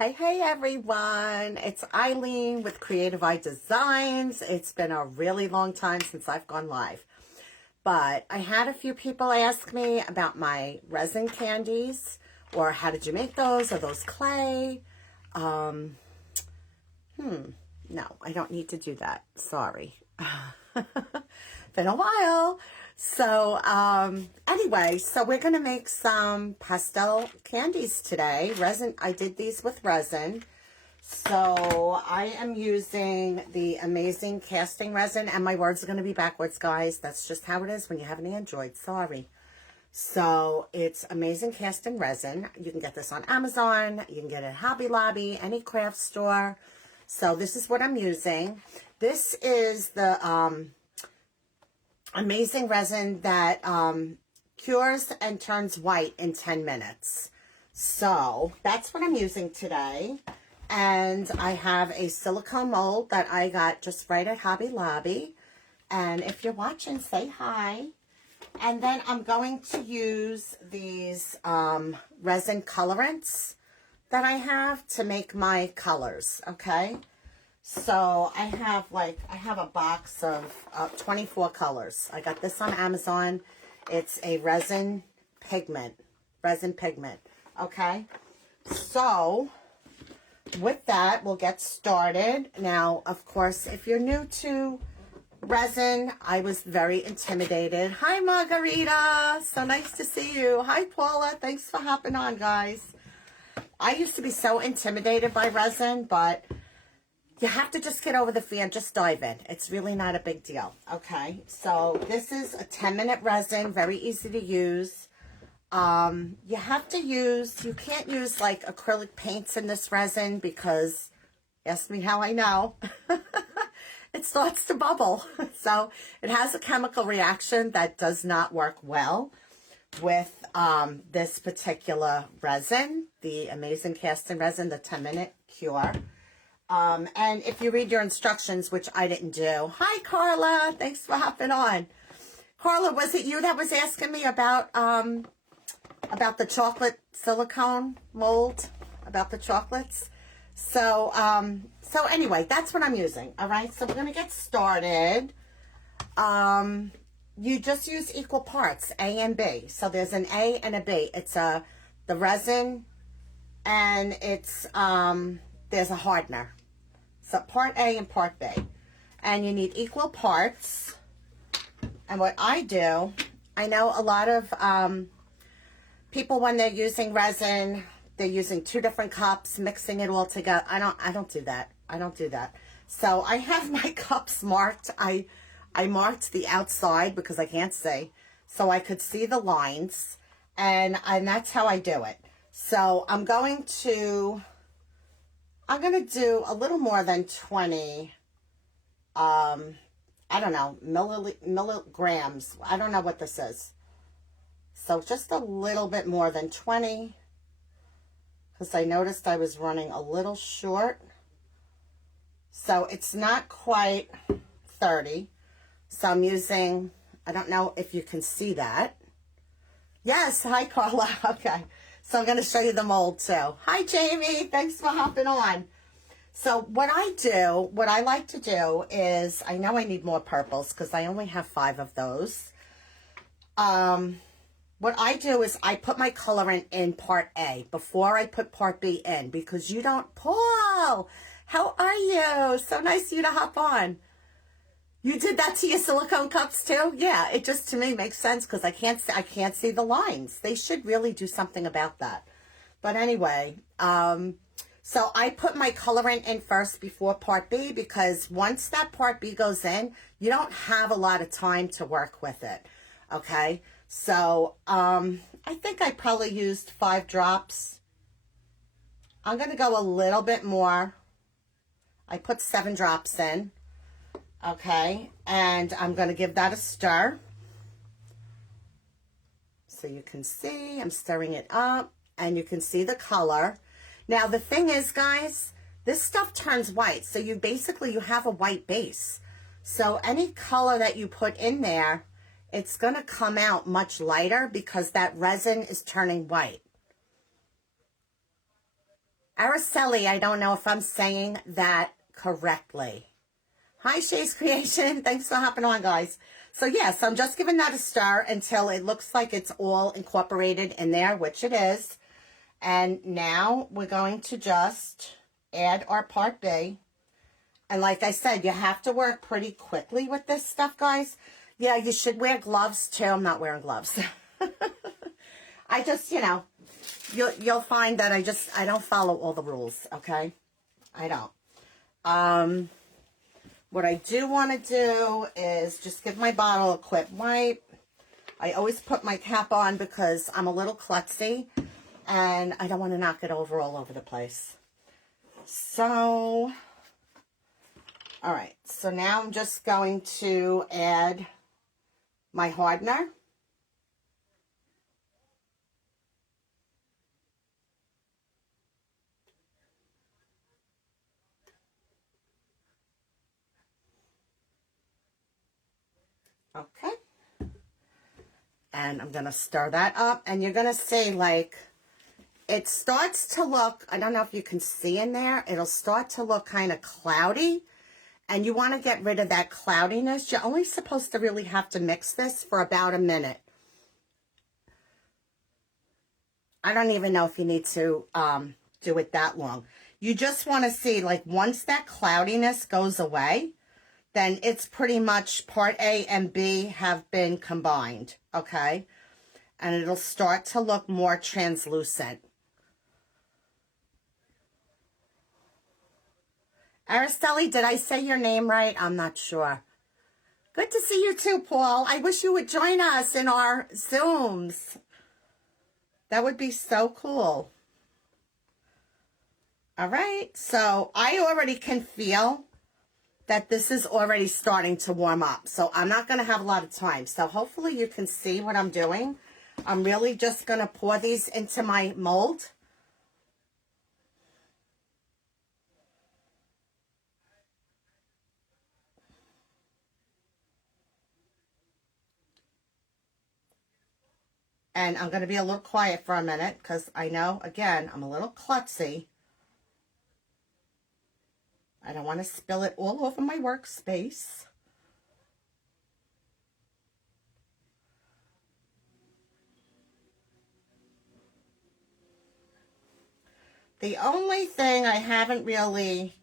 Hey everyone, it's Eileen with Creative Eye Designs. It's been a really long time since I've gone live, but I had a few people ask me about my resin candies, or how did you make those? Are those clay? No, I don't need to do that. Sorry. Been a while. So, anyway, so we're going to make some pastel candies today. Resin, I did these with resin. So I am using the amazing casting resin, and my words are going to be backwards, guys. That's just how it is when you have an Android. Sorry. So it's amazing casting resin. You can get this on Amazon. You can get it at Hobby Lobby, any craft store. So this is what I'm using. This is the amazing resin that cures and turns white in 10 minutes. So that's what I'm using today. And I have a silicone mold that I got just right at Hobby Lobby. And if you're watching, say hi. And then I'm going to use these resin colorants that I have to make my colors, okay? So I have a box of 24 colors. I got this on Amazon. It's a resin pigment, okay? So with that, we'll get started. Now, of course, if you're new to resin, I was very intimidated. Hi, Margarita. So nice to see you. Hi, Paula. Thanks for hopping on, guys. I used to be so intimidated by resin, but you have to just get over the fear and just dive in. It's really not a big deal. Okay, so this is a 10-minute resin, very easy to use. You have to use, you can't use like acrylic paints in this resin because, ask me how I know, it starts to bubble. So it has a chemical reaction that does not work well with this particular resin, the amazing casting resin, the 10-minute cure. And if you read your instructions, which I didn't do. Hi, Carla. Thanks for hopping on. Carla, was it you that was asking me about the chocolate silicone mold, about the chocolates? So, so anyway, that's what I'm using. All right. So we're going to get started. You just use equal parts, A and B. So there's an A and a B. It's the resin, and it's, there's a hardener. So part A and part B. And you need equal parts. And what I do, I know a lot of people, when they're using resin, they're using 2 different cups, mixing it all together. I don't do that. I don't do that. So I have my cups marked. I marked the outside because I can't see. So I could see the lines. And that's how I do it. So I'm going to do a little more than 20, I don't know, milligrams. I don't know what this is. So just a little bit more than 20, because I noticed I was running a little short. So it's not quite 30. So I'm using, I don't know if you can see that. Yes, hi Carla, okay. So I'm going to show you the mold too. Hi, Jamie. Thanks for hopping on. So what I like to do is, I know I need more purples because I only have 5 of those. What I do is I put my colorant in part A before I put part B in, because you don't, Paul, how are you? So nice of you to hop on. You did that to your silicone cups too? Yeah, it just to me makes sense because I can't see the lines. They should really do something about that. But anyway, so I put my colorant in first before part B, because once that part B goes in, you don't have a lot of time to work with it. Okay, so I think I probably used 5 drops. I'm going to go a little bit more. I put 7 drops in. Okay, and I'm going to give that a stir. So you can see I'm stirring it up, and you can see the color. Now the thing is, guys, this stuff turns white, so you have a white base. So any color that you put in there, it's going to come out much lighter because that resin is turning white. Araceli, I don't know if I'm saying that correctly. Hi, Shay's Creation. Thanks for hopping on, guys. So, yes, I'm just giving that a stir until it looks like it's all incorporated in there, which it is. And now we're going to just add our part B. And like I said, you have to work pretty quickly with this stuff, guys. Yeah, you should wear gloves, too. I'm not wearing gloves. I just, you know, you'll find that I don't follow all the rules, okay? I don't. What I do want to do is just give my bottle a quick wipe. I always put my cap on because I'm a little klutzy and I don't want to knock it over all over the place. So, all right. So now I'm just going to add my hardener. Okay. And I'm going to stir that up. And you're going to see, like, it starts to look, I don't know if you can see in there, it'll start to look kind of cloudy. And you want to get rid of that cloudiness. You're only supposed to really have to mix this for about a minute. I don't even know if you need to do it that long. You just want to see, like, once that cloudiness goes away, then it's pretty much part A and B have been combined, okay? And it'll start to look more translucent. Araceli, did I say your name right? I'm not sure. Good to see you too, Paul. I wish you would join us in our Zooms. That would be so cool. All right, so I already can feel that this is already starting to warm up. So I'm not going to have a lot of time. So hopefully you can see what I'm doing. I'm really just going to pour these into my mold. And I'm going to be a little quiet for a minute because I know, again, I'm a little klutzy. I don't want to spill it all over my workspace. The only thing I haven't really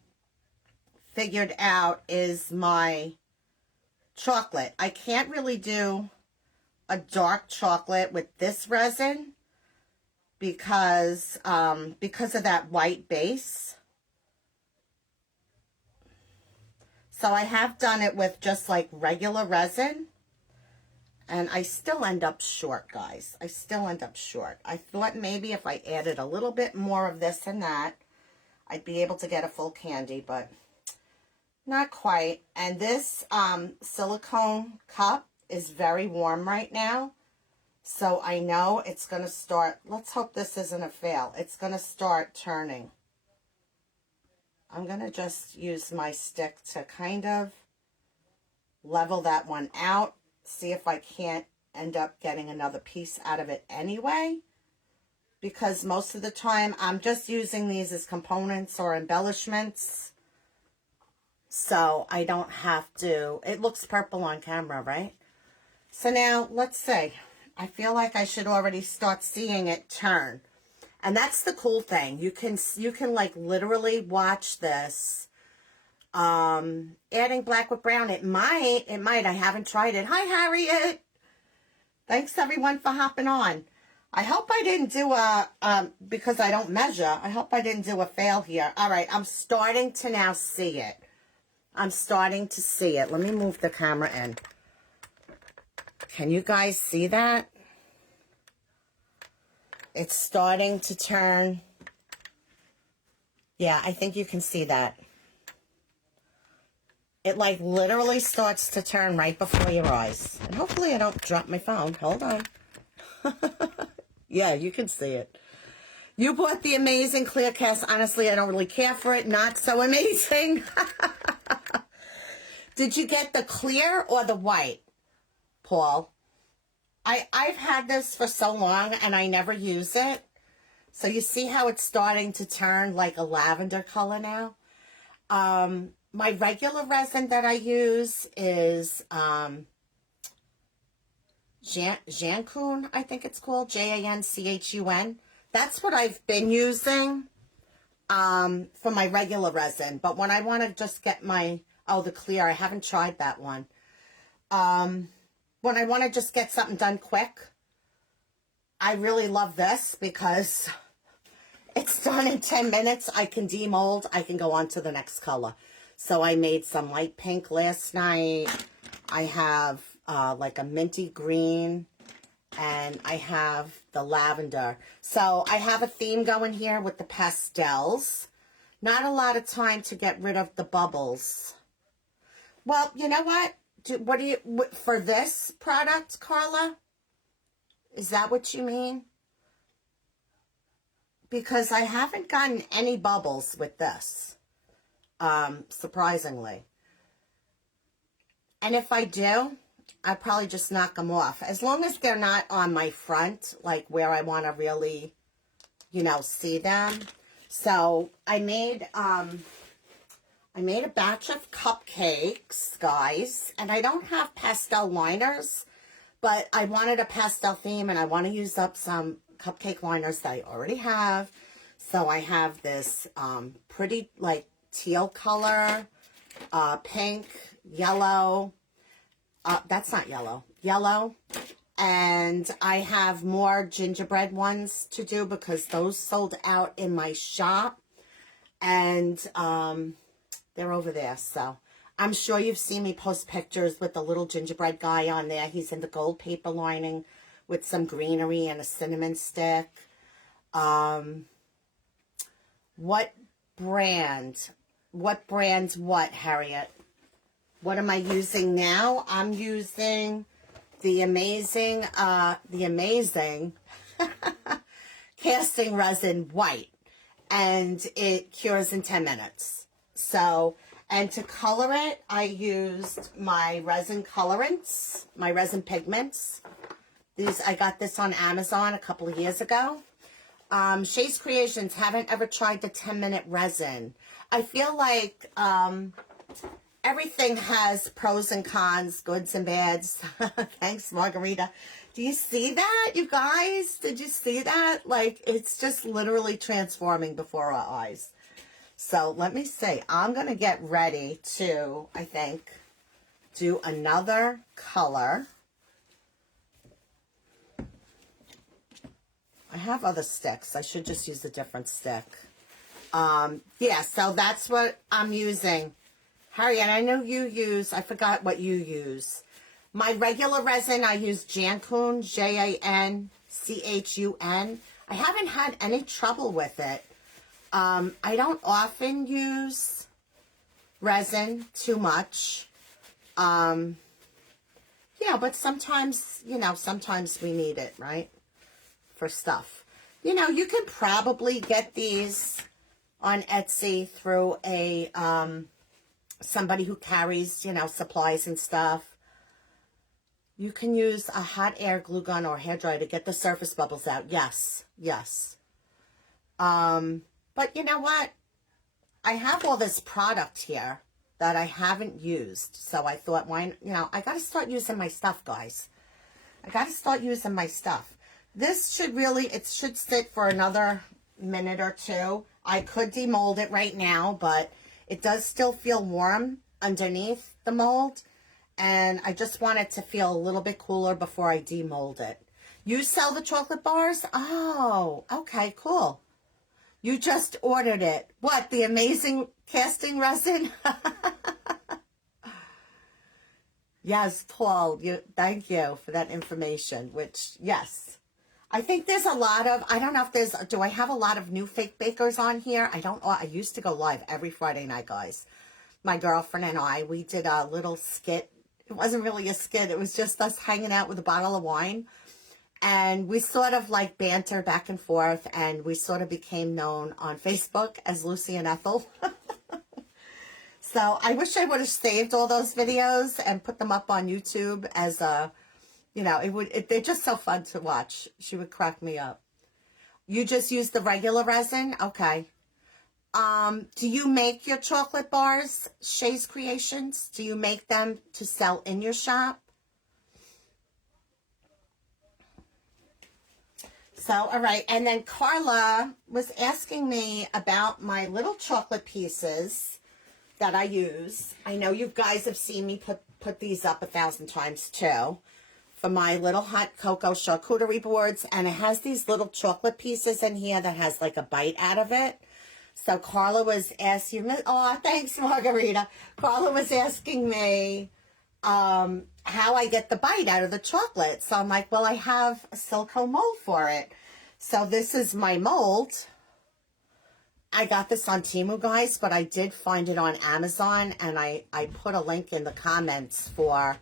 figured out is my chocolate. I can't really do a dark chocolate with this resin because of that white base. So I have done it with just like regular resin, and I still end up short, guys. I still end up short. I thought maybe if I added a little bit more of this and that, I'd be able to get a full candy, but not quite. And this silicone cup is very warm right now, so I know it's going to start, let's hope this isn't a fail, it's going to start turning. I'm going to just use my stick to kind of level that one out, see if I can't end up getting another piece out of it anyway, because most of the time I'm just using these as components or embellishments, so I don't have to. It looks purple on camera, right? So now, let's see. I feel like I should already start seeing it turn. And that's the cool thing. You can like literally watch this. Adding black with brown, it might. I haven't tried it. Hi, Harriet. Thanks everyone for hopping on. I hope I didn't do because I don't measure, I hope I didn't do a fail here. All right, I'm starting to now see it. I'm starting to see it. Let me move the camera in. Can you guys see that? It's starting to turn. Yeah, I think you can see that. It like literally starts to turn right before your eyes. And hopefully I don't drop my phone. Hold on. Yeah, you can see it. You bought the amazing clear cast. Honestly, I don't really care for it. Not so amazing. Did you get the clear or the white, Paul? I've had this for so long and I never use it. So you see how it's starting to turn like a lavender color now? My regular resin that I use is Janchun, I think it's called, Janchun. That's what I've been using for my regular resin. But when I want to just get my, oh, the clear, I haven't tried that one. When I want to just get something done quick, I really love this because it's done in 10 minutes. I can demold. I can go on to the next color. So I made some light pink last night. I have like a minty green. And I have the lavender. So I have a theme going here with the pastels. Not a lot of time to get rid of the bubbles. Well, you know what? What do you, for this product, Carla? Is that what you mean? Because I haven't gotten any bubbles with this, surprisingly. And if I do, I probably just knock them off. As long as they're not on my front, like where I want to really, you know, see them. So I made a batch of cupcakes, guys. And I don't have pastel liners, but I wanted a pastel theme and I want to use up some cupcake liners that I already have. So I have this pretty like teal color, pink, yellow. That's not yellow. Yellow. And I have more gingerbread ones to do because those sold out in my shop. And they're over there. So I'm sure you've seen me post pictures with the little gingerbread guy on there. He's in the gold paper lining with some greenery and a cinnamon stick. What brand? What brand what, Harriet? What am I using now? I'm using the amazing casting resin white, and it cures in 10 minutes. So, and to color it, I used my resin colorants, my resin pigments. These, I got this on Amazon a couple of years ago. Shay's Creations, haven't ever tried the 10-minute resin. I feel like, everything has pros and cons, goods and bads. Thanks, Margarita. Do you see that, you guys? Did you see that? Like, it's just literally transforming before our eyes. So, let me see. I'm going to get ready to, I think, do another color. I have other sticks. I should just use a different stick. Yeah, so that's what I'm using. Harriet, I know you use, I forgot what you use. My regular resin, I use Janchun, Janchun. I haven't had any trouble with it. I don't often use resin too much. Yeah, but sometimes, you know, sometimes we need it, right? For stuff. You know, you can probably get these on Etsy through a, somebody who carries, you know, supplies and stuff. You can use a hot air glue gun or hairdryer to get the surface bubbles out. Yes, yes. But you know what? I have all this product here that I haven't used. So I thought, why, you know, I got to start using my stuff, guys. I got to start using my stuff. This should really, it should sit for another minute or two. I could demold it right now, but it does still feel warm underneath the mold, and I just want it to feel a little bit cooler before I demold it. You sell the chocolate bars? Oh, okay, cool. You just ordered it. What, the amazing casting resin? Yes, Paul, thank you for that information, which, yes. I think there's a lot of, I don't know if there's, do I have a lot of new fake bakers on here? I don't know. I used to go live every Friday night, guys. My girlfriend and I, we did a little skit. It wasn't really a skit. It was just us hanging out with a bottle of wine. And we sort of like banter back and forth. And we sort of became known on Facebook as Lucy and Ethel. So I wish I would have saved all those videos and put them up on YouTube as a, you know, they're just so fun to watch. She would crack me up. You just use the regular resin? Okay. Do you make your chocolate bars, Shay's Creations? Do you make them to sell in your shop? So, all right. And then Carla was asking me about my little chocolate pieces that I use. I know you guys have seen me put these up 1,000 times too, for my little hot cocoa charcuterie boards. And it has these little chocolate pieces in here that has like a bite out of it. So Carla was asking me, oh, thanks, Margarita. Carla was asking me how I get the bite out of the chocolate. So I'm like, well, I have a silicone mold for it. So this is my mold. I got this on Temu, guys, but I did find it on Amazon, and I put a link in the comments for,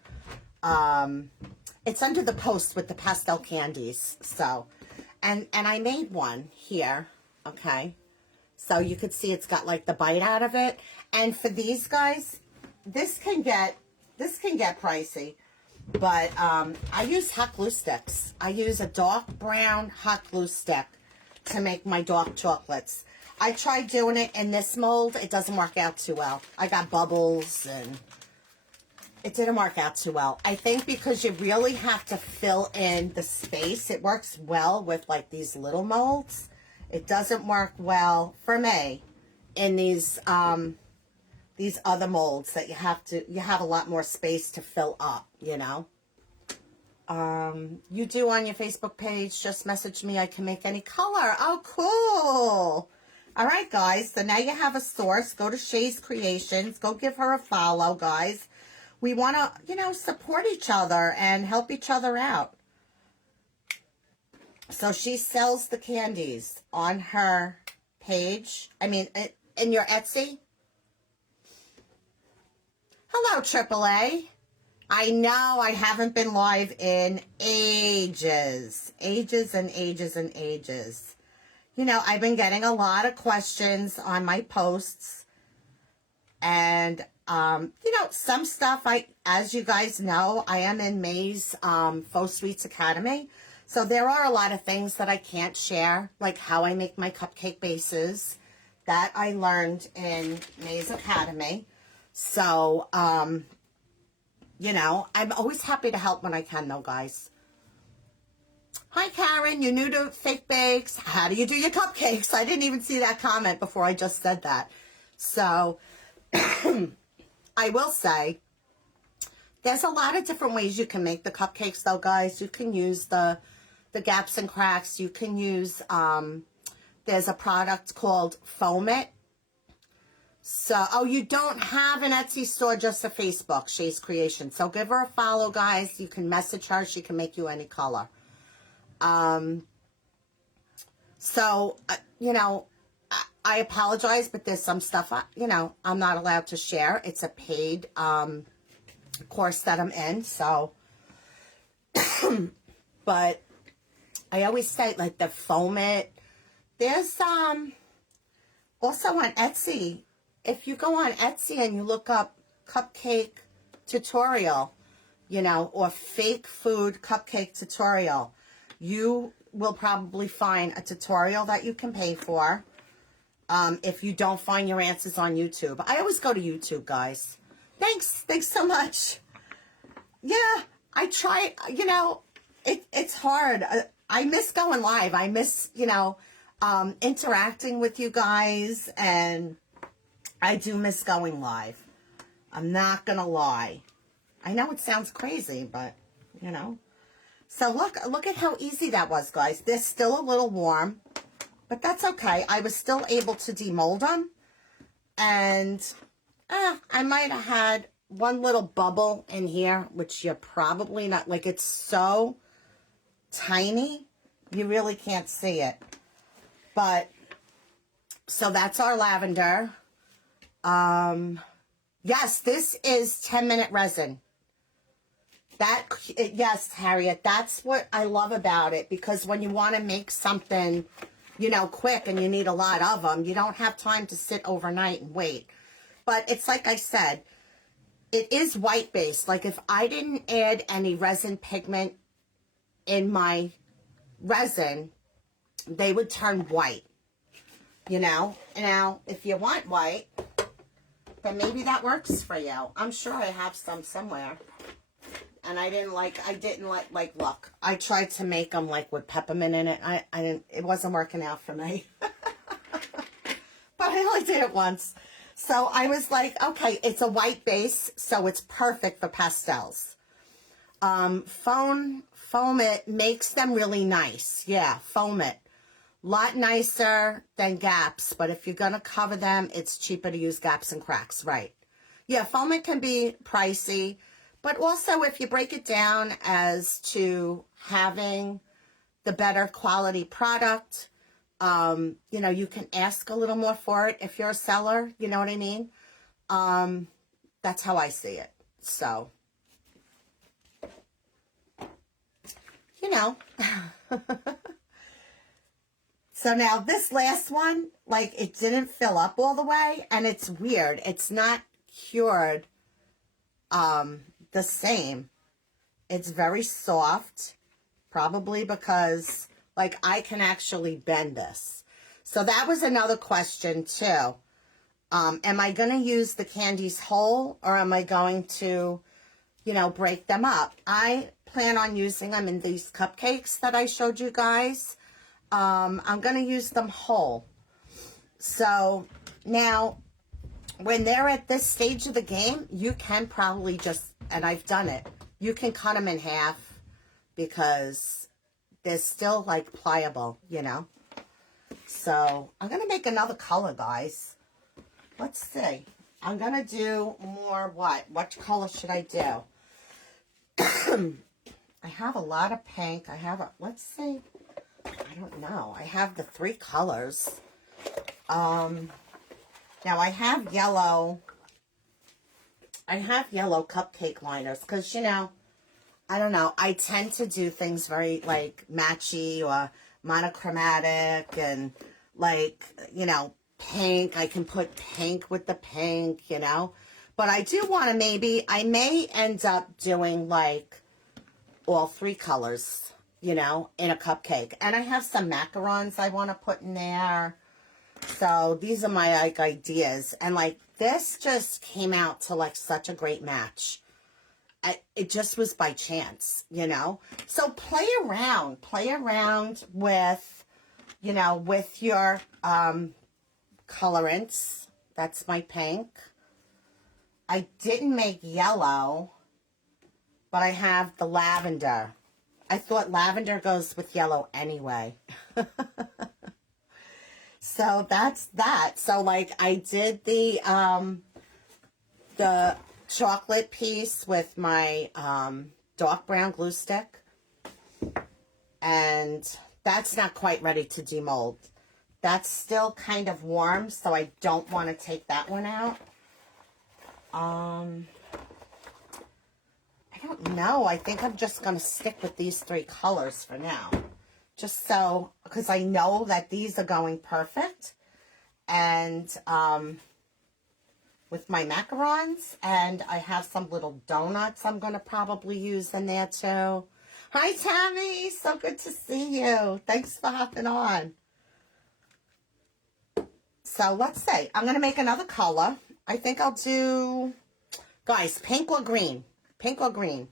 it's under the post with the pastel candies. So, and I made one here, okay? So you could see it's got like the bite out of it. And for these guys, this can get pricey. But I use hot glue sticks. I use a dark brown hot glue stick to make my dark chocolates. I tried doing it in this mold. It doesn't work out too well. I got bubbles and it didn't work out too well. I think because you really have to fill in the space. It works well with like these little molds. It doesn't work well for me in these other molds that you have a lot more space to fill up, you know. You do on your Facebook page, just message me. I can make any color. Oh, cool. All right, guys. So now you have a source. Go to Shay's Creations. Go give her a follow, guys. We want to, you know, support each other and help each other out. So she sells the candies on her page. I mean, in your Etsy. Hello, AAA. I know I haven't been live in ages. Ages and ages and ages. You know, I've been getting a lot of questions on my posts. And, you know, some stuff, as you guys know, I am in May's Faux Sweets Academy. So there are a lot of things that I can't share, like how I make my cupcake bases that I learned in May's Academy. So, you know, I'm always happy to help when I can, though, guys. Hi, Karen. You're new to Fake Bakes. How do you do your cupcakes? I didn't even see that comment before I just said that. So, I will say, there's a lot of different ways you can make the cupcakes, though, guys. You can use the gaps and cracks. You can use, there's a product called Foam-It. So, oh, you don't have an Etsy store, just a Facebook, Shay's Creation. So give her a follow, guys. You can message her. She can make you any color. You know, I apologize, but there's some stuff, you know, I'm not allowed to share. It's a paid course that I'm in, so. But I always say, like, the Foam-It. There's also on Etsy. If you go on Etsy and you look up cupcake tutorial, you know, or fake food cupcake tutorial, you will probably find a tutorial that you can pay for if you don't find your answers on YouTube. I always go to YouTube, guys. Thanks so much. Yeah, I try, you know, it's hard. I miss going live. I miss, you know, interacting with you guys, and I do miss going live. I'm not going to lie. I know it sounds crazy, but, you know. So look at how easy that was, guys. They're still a little warm, but that's okay. I was still able to demold them. And I might have had one little bubble in here, which you're probably not, like, it's so tiny, you really can't see it. But, so that's our lavender. Yes, this is 10-minute resin. Yes, Harriet, that's what I love about it, because when you want to make something, you know, quick and you need a lot of them, you don't have time to sit overnight and wait. But it's like I said, it is white based. Like, if I didn't add any resin pigment in my resin, they would turn white, you know. Now, if you want white, then maybe that works for you. I'm sure I have some somewhere. And I didn't like, look, I tried to make them like with peppermint in it. I didn't, it wasn't working out for me. But I only did it once. So I was like, okay, it's a white base, so it's perfect for pastels. Foam it makes them really nice. Yeah, foam it. Lot nicer than gaps, but if you're going to cover them, it's cheaper to use gaps and cracks, right? Yeah, foam it can be pricey, but also if you break it down as to having the better quality product, you know, you can ask a little more for it if you're a seller, you know what I mean? That's how I see it. So, you know. So now this last one, like it didn't fill up all the way, and it's weird. It's not cured the same. It's very soft, probably because like I can actually bend this. So that was another question too. Am I going to use the candies whole, or am I going to, you know, break them up? I plan on using them in these cupcakes that I showed you guys. I'm going to use them whole. So now, when they're at this stage of the game, you can probably just, and I've done it, you can cut them in half because they're still like pliable, you know. So I'm going to make another color, guys. Let's see. I'm going to do more what? What color should I do? I have a lot of pink. I have a, let's see. I don't know. I have the 3 colors. Now I have yellow. I have yellow cupcake liners because, you know, I don't know. I tend to do things very like matchy or monochromatic and like, you know, pink. I can put pink with the pink, you know. But I do want to maybe, I may end up doing like all 3 colors, you know, in a cupcake. And I have some macarons I want to put in there. So these are my like ideas. And like this just came out to like such a great match. It just was by chance, you know. So play around with, you know, with your colorants. That's my pink. I didn't make yellow, but I have the lavender. I thought lavender goes with yellow anyway. So that's that. So like I did the chocolate piece with my dark brown glue stick. And that's not quite ready to demold. That's still kind of warm, so I don't want to take that one out. I don't know. I think I'm just going to stick with these 3 colors for now. Just so, because I know that these are going perfect. And with my macarons, and I have some little donuts I'm going to probably use in there too. Hi, Tammy. So good to see you. Thanks for hopping on. So let's see. I'm going to make another color. I think I'll do, guys, pink or green. Pink or green.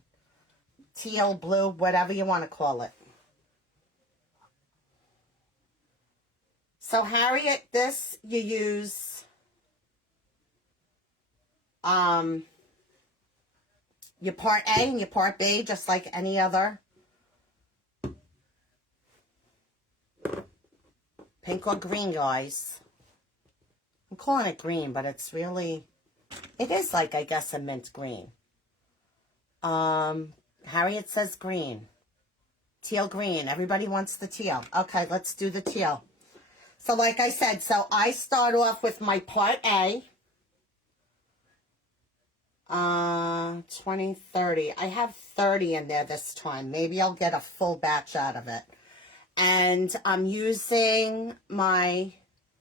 Teal, blue, whatever you want to call it. So Harriet, this you use your part A and your part B, just like any other. Pink or green, guys. I'm calling it green, but it's really, it is like, I guess, a mint green. Harriet says green. Teal green. Everybody wants the teal. Okay, let's do the teal. So like I said, so I start off with my part A. 20, 30. I have 30 in there this time. Maybe I'll get a full batch out of it. And I'm using my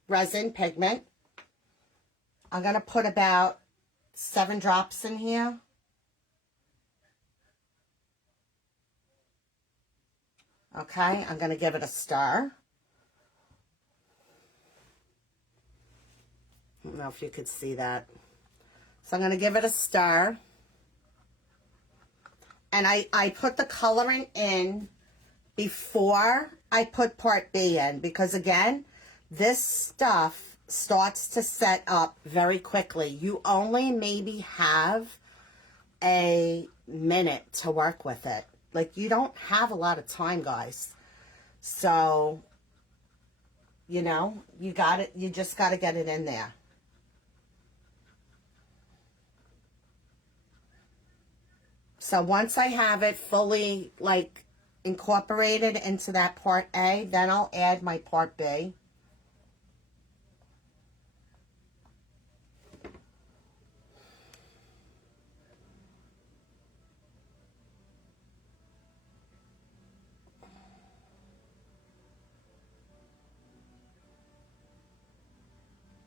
resin pigment. I'm going to put about 7 drops in here. Okay, I'm going to give it a stir. I don't know if you could see that. So I'm going to give it a stir. And I put the coloring in before I put part B in, because again, this stuff starts to set up very quickly. You only maybe have a minute to work with it. Like, you don't have a lot of time, guys. So, you know, you just got to get it in there. So once I have it fully, like, incorporated into that part A, then I'll add my part B.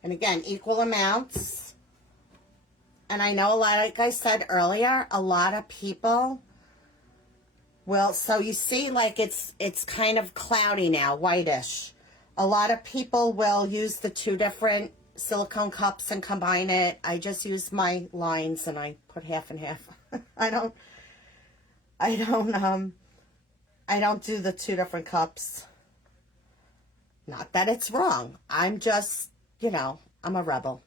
And again, equal amounts. And I know, like I said earlier, a lot of people will, so you see, like, it's kind of cloudy now, whitish. A lot of people will use the two different silicone cups and combine it. I just use my lines and I put half and half. I don't do the two different cups. Not that it's wrong. I'm just, you know, I'm a rebel.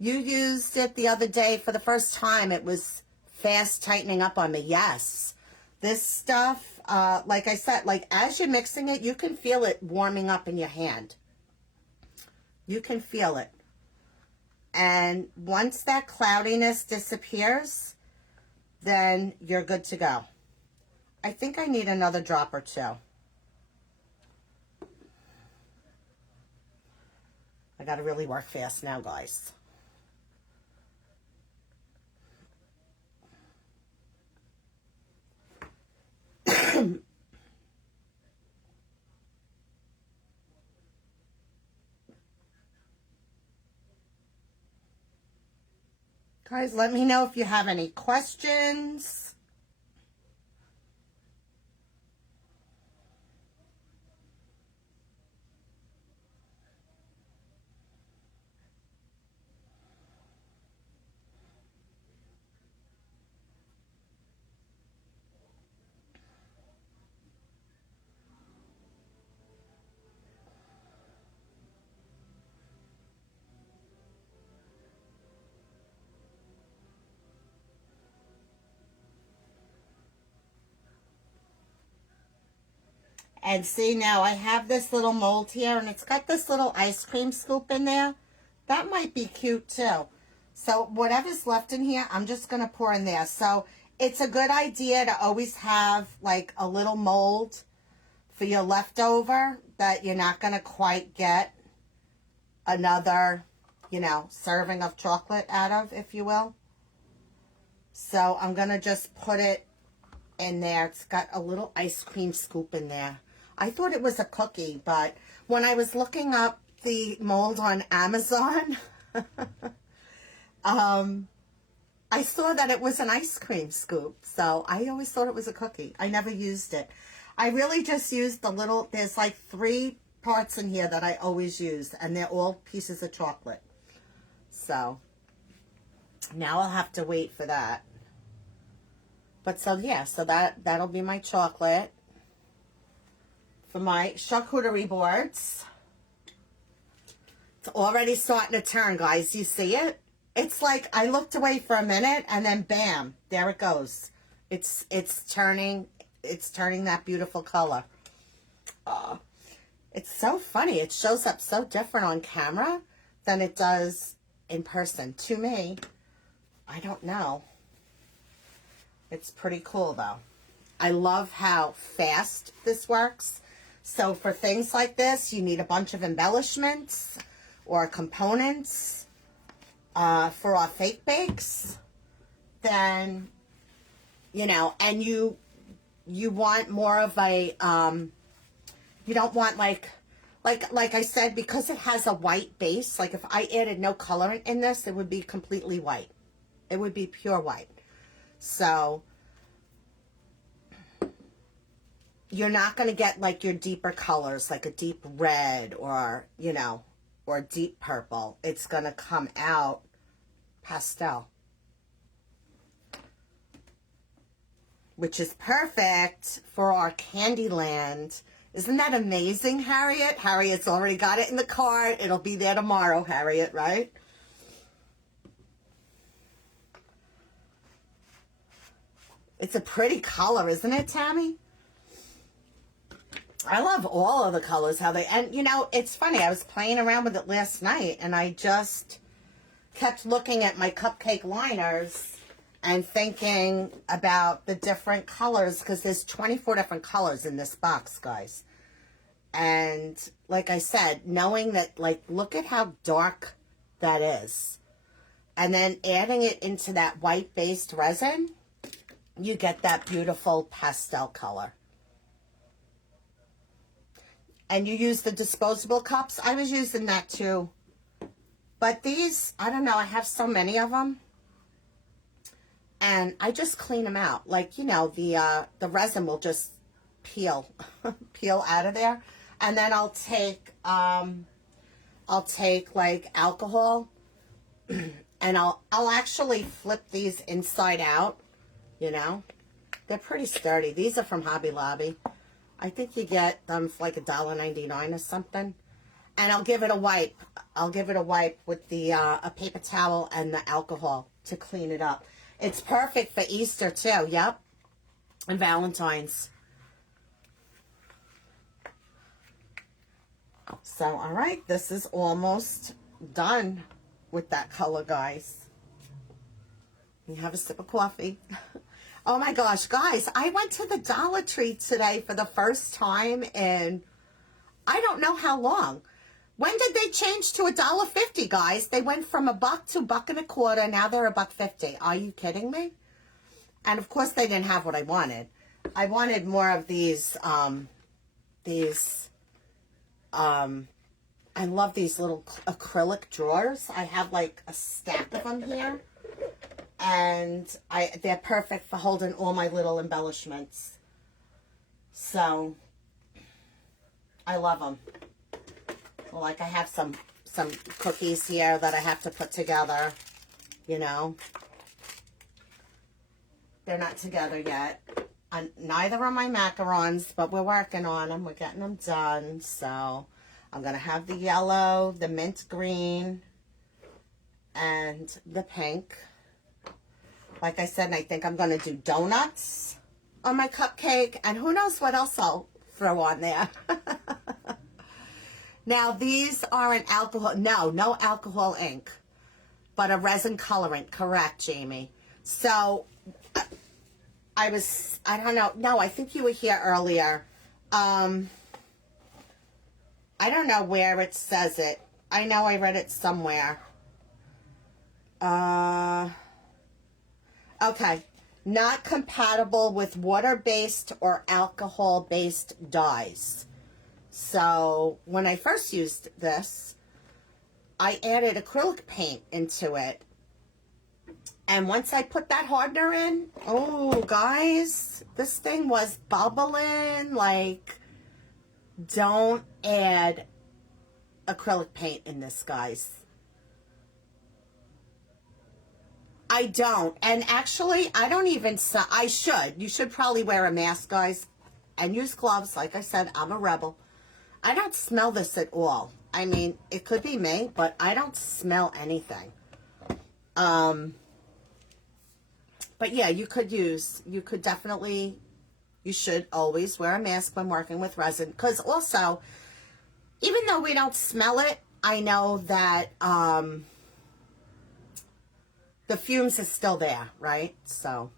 You used it the other day for the first time. It was fast tightening up on me. Yes. This stuff, like I said, like, as you're mixing it, you can feel it warming up in your hand. You can feel it. And once that cloudiness disappears, then you're good to go. I think I need another drop or two. I got to really work fast now, guys. Guys, let me know if you have any questions. And see, now I have this little mold here, and it's got this little ice cream scoop in there. That might be cute too. So whatever's left in here, I'm just going to pour in there. So it's a good idea to always have like a little mold for your leftover that you're not going to quite get another, you know, serving of chocolate out of, if you will. So I'm going to just put it in there. It's got a little ice cream scoop in there. I thought it was a cookie, but when I was looking up the mold on Amazon, I saw that it was an ice cream scoop. So I always thought it was a cookie. I never used it. I really just used the little, there's like 3 parts in here that I always use, and they're all pieces of chocolate. So now I'll have to wait for that. But so yeah, so that'll be my chocolate for my charcuterie boards. It's already starting to turn, guys. You see it? It's like I looked away for a minute and then bam, there it goes. It's turning that beautiful color. It's so funny. It shows up so different on camera than it does in person. To me, I don't know. It's pretty cool though. I love how fast this works. So for things like this, you need a bunch of embellishments or components for our fake bakes. Then, you know, and you want more of a, you don't want like I said, because it has a white base, like if I added no colorant in this, it would be completely white. It would be pure white. So you're not going to get like your deeper colors, like a deep red or, you know, or deep purple. It's going to come out pastel, which is perfect for our Candyland. Isn't that amazing, Harriet? Harriet's already got it in the cart. It'll be there tomorrow, Harriet, right? It's a pretty color, isn't it, Tammy? I love all of the colors, how they, and you know, it's funny, I was playing around with it last night, and I just kept looking at my cupcake liners and thinking about the different colors, because there's 24 different colors in this box, guys. And like I said, knowing that, like, look at how dark that is. And then adding it into that white-based resin, you get that beautiful pastel color. And you use the disposable cups. I was using that too. But these, I don't know, I have so many of them. And I just clean them out. Like, you know, the resin will just peel out of there. And then I'll take like alcohol and I'll actually flip these inside out, you know. They're pretty sturdy. These are from Hobby Lobby. I think you get them for like $1.99 or something. And I'll give it a wipe. I'll give it a wipe with the a paper towel and the alcohol to clean it up. It's perfect for Easter too, yep. And Valentine's. So, all right, this is almost done with that color, guys. You have a sip of coffee. Oh my gosh, guys, I went to the Dollar Tree today for the first time in I don't know how long. When did they change to $1.50, guys? They went from $1 to $1.25. Now they're $1.50. Are you kidding me? And of course, they didn't have what I wanted. I wanted more of these. I love these little acrylic drawers. I have like a stack of them here, and they're perfect for holding all my little embellishments. So I love them. Like I have some cookies here that I have to put together, you know. They're not together yet. Neither are my macarons, but we're working on them. We're getting them done. So I'm going to have the yellow, the mint green, and the pink. Like I said, I think I'm going to do donuts on my cupcake. And who knows what else I'll throw on there. Now, these are an alcohol, no alcohol ink, but a resin colorant. Correct, Jamie. So, I don't know. No, I think you were here earlier. I don't know where it says it. I know I read it somewhere. Okay. Not compatible with water-based or alcohol-based dyes. So, when I first used this, I added acrylic paint into it. And once I put that hardener in, oh, guys, this thing was bubbling. Like, don't add acrylic paint in this, guys. I don't. And actually, I don't even, I should. You should probably wear a mask, guys, and use gloves. Like I said, I'm a rebel. I don't smell this at all. I mean, it could be me, but I don't smell anything. But yeah, you could definitely, you should always wear a mask when working with resin. Because also, even though we don't smell it, I know that the fumes is still there, right? So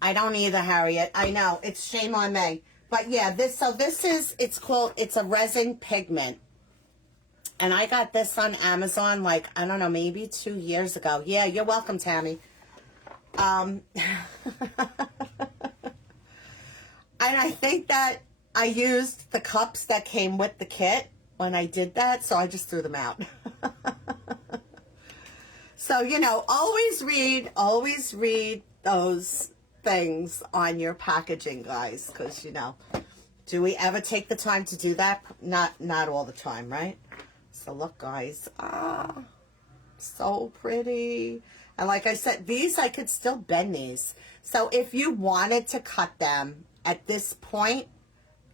I don't either, Harriet. I know, it's shame on me. But yeah, it's a resin pigment. And I got this on Amazon, like, I don't know, maybe 2 years ago. Yeah, you're welcome, Tammy. And I think that I used the cups that came with the kit when I did that, so I just threw them out. So, you know, always read those things on your packaging, guys, because, you know, Do we ever take the time to do that? Not all the time, right? So look, guys. Ah, so pretty. And like I said, these, I could still bend these. So if you wanted to cut them at this point,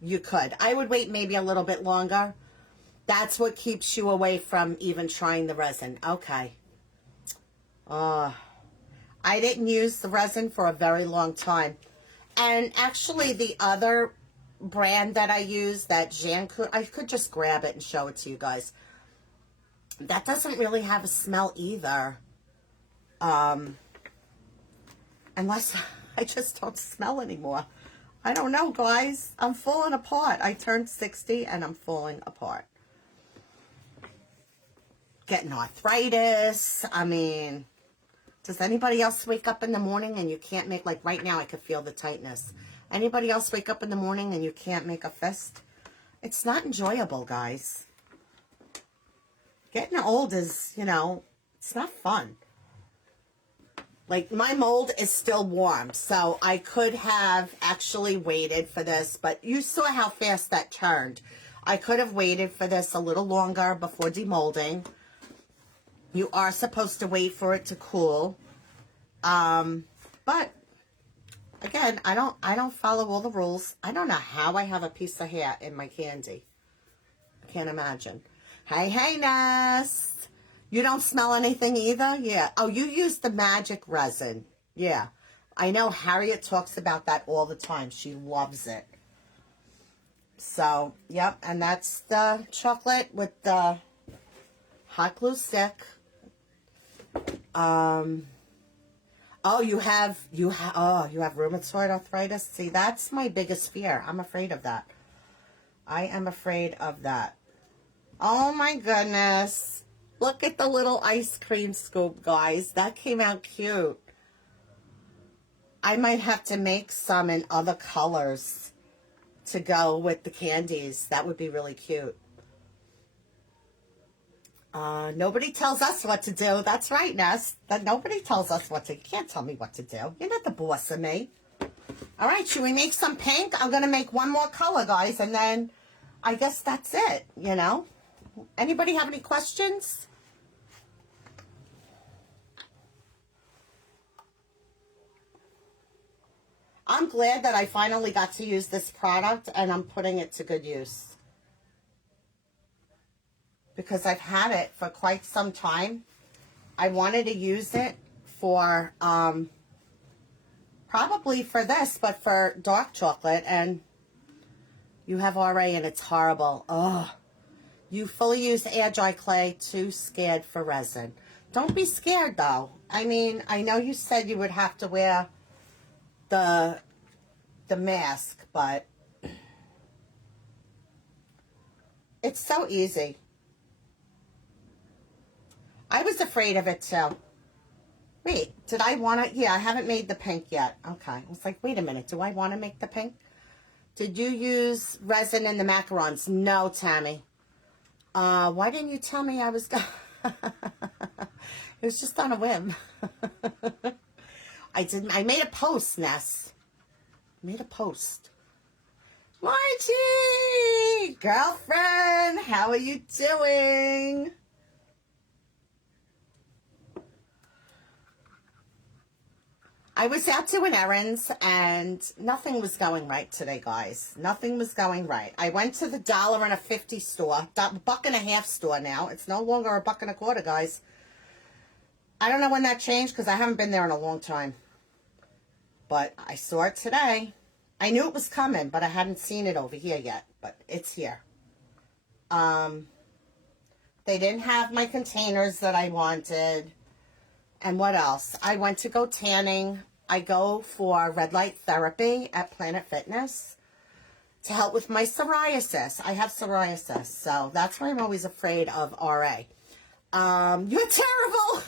you could. I would wait maybe a little bit longer. That's what keeps you away from even trying the resin. Okay. I didn't use the resin for a very long time. And actually the other brand that I use, that I could just grab it and show it to you guys. That doesn't really have a smell either. Unless I just don't smell anymore. I don't know, guys. I'm falling apart. I turned 60 and I'm falling apart. Getting arthritis. I mean, does anybody else wake up in the morning and you can't make, like right now I could feel the tightness. Anybody else wake up in the morning and you can't make a fist? It's not enjoyable, guys. Getting old is, you know, it's not fun. Like, my mold is still warm, so I could have actually waited for this, but you saw how fast that turned. I could have waited for this a little longer before demolding. You are supposed to wait for it to cool. But again, I don't follow all the rules. I don't know how I have a piece of hair in my candy. I can't imagine. Hey, Ness. You don't smell anything either? Yeah. Oh, you use the magic resin. Yeah. I know Harriet talks about that all the time. She loves it. So, yep. And that's the chocolate with the hot glue stick. Oh, you have rheumatoid arthritis. See, that's my biggest fear. I'm afraid of that. I am afraid of that. Oh my goodness. Look at the little ice cream scoop, guys. That came out cute. I might have to make some in other colors to go with the candies. That would be really cute. Nobody tells us what to do. That's right, Ness. That nobody tells us what to. You can't tell me what to do. You're not the boss of me. All right, should we make some pink? I'm going to make one more color, guys, and then I guess that's it, you know? Anybody have any questions? I'm glad that I finally got to use this product and I'm putting it to good use. Because I've had it for quite some time. I wanted to use it for, probably for this, but for dark chocolate. And you have RA and it's horrible. Ugh. You fully use air dry clay, too scared for resin. Don't be scared though. I mean, I know you said you would have to wear the mask, but it's so easy. I was afraid of it too. Wait, did I want to? Yeah, I haven't made the pink yet. Okay. I was like, wait a minute. Do I want to make the pink? Did you use resin in the macarons? No, Tammy. Why didn't you tell me I was going It was just on a whim. I made a post, Ness. Made a post. Margie! Girlfriend, how are you doing? I was out doing errands and nothing was going right today, guys. Nothing was going right. I went to the $1.50 store, $1.50 store now. It's no longer $1.25, guys. I don't know when that changed because I haven't been there in a long time. But I saw it today. I knew it was coming, but I hadn't seen it over here yet. But it's here. They didn't have my containers that I wanted. And what else? I went to go tanning. I go for red light therapy at Planet Fitness to help with my psoriasis. I have psoriasis, so that's why I'm always afraid of RA. You're terrible.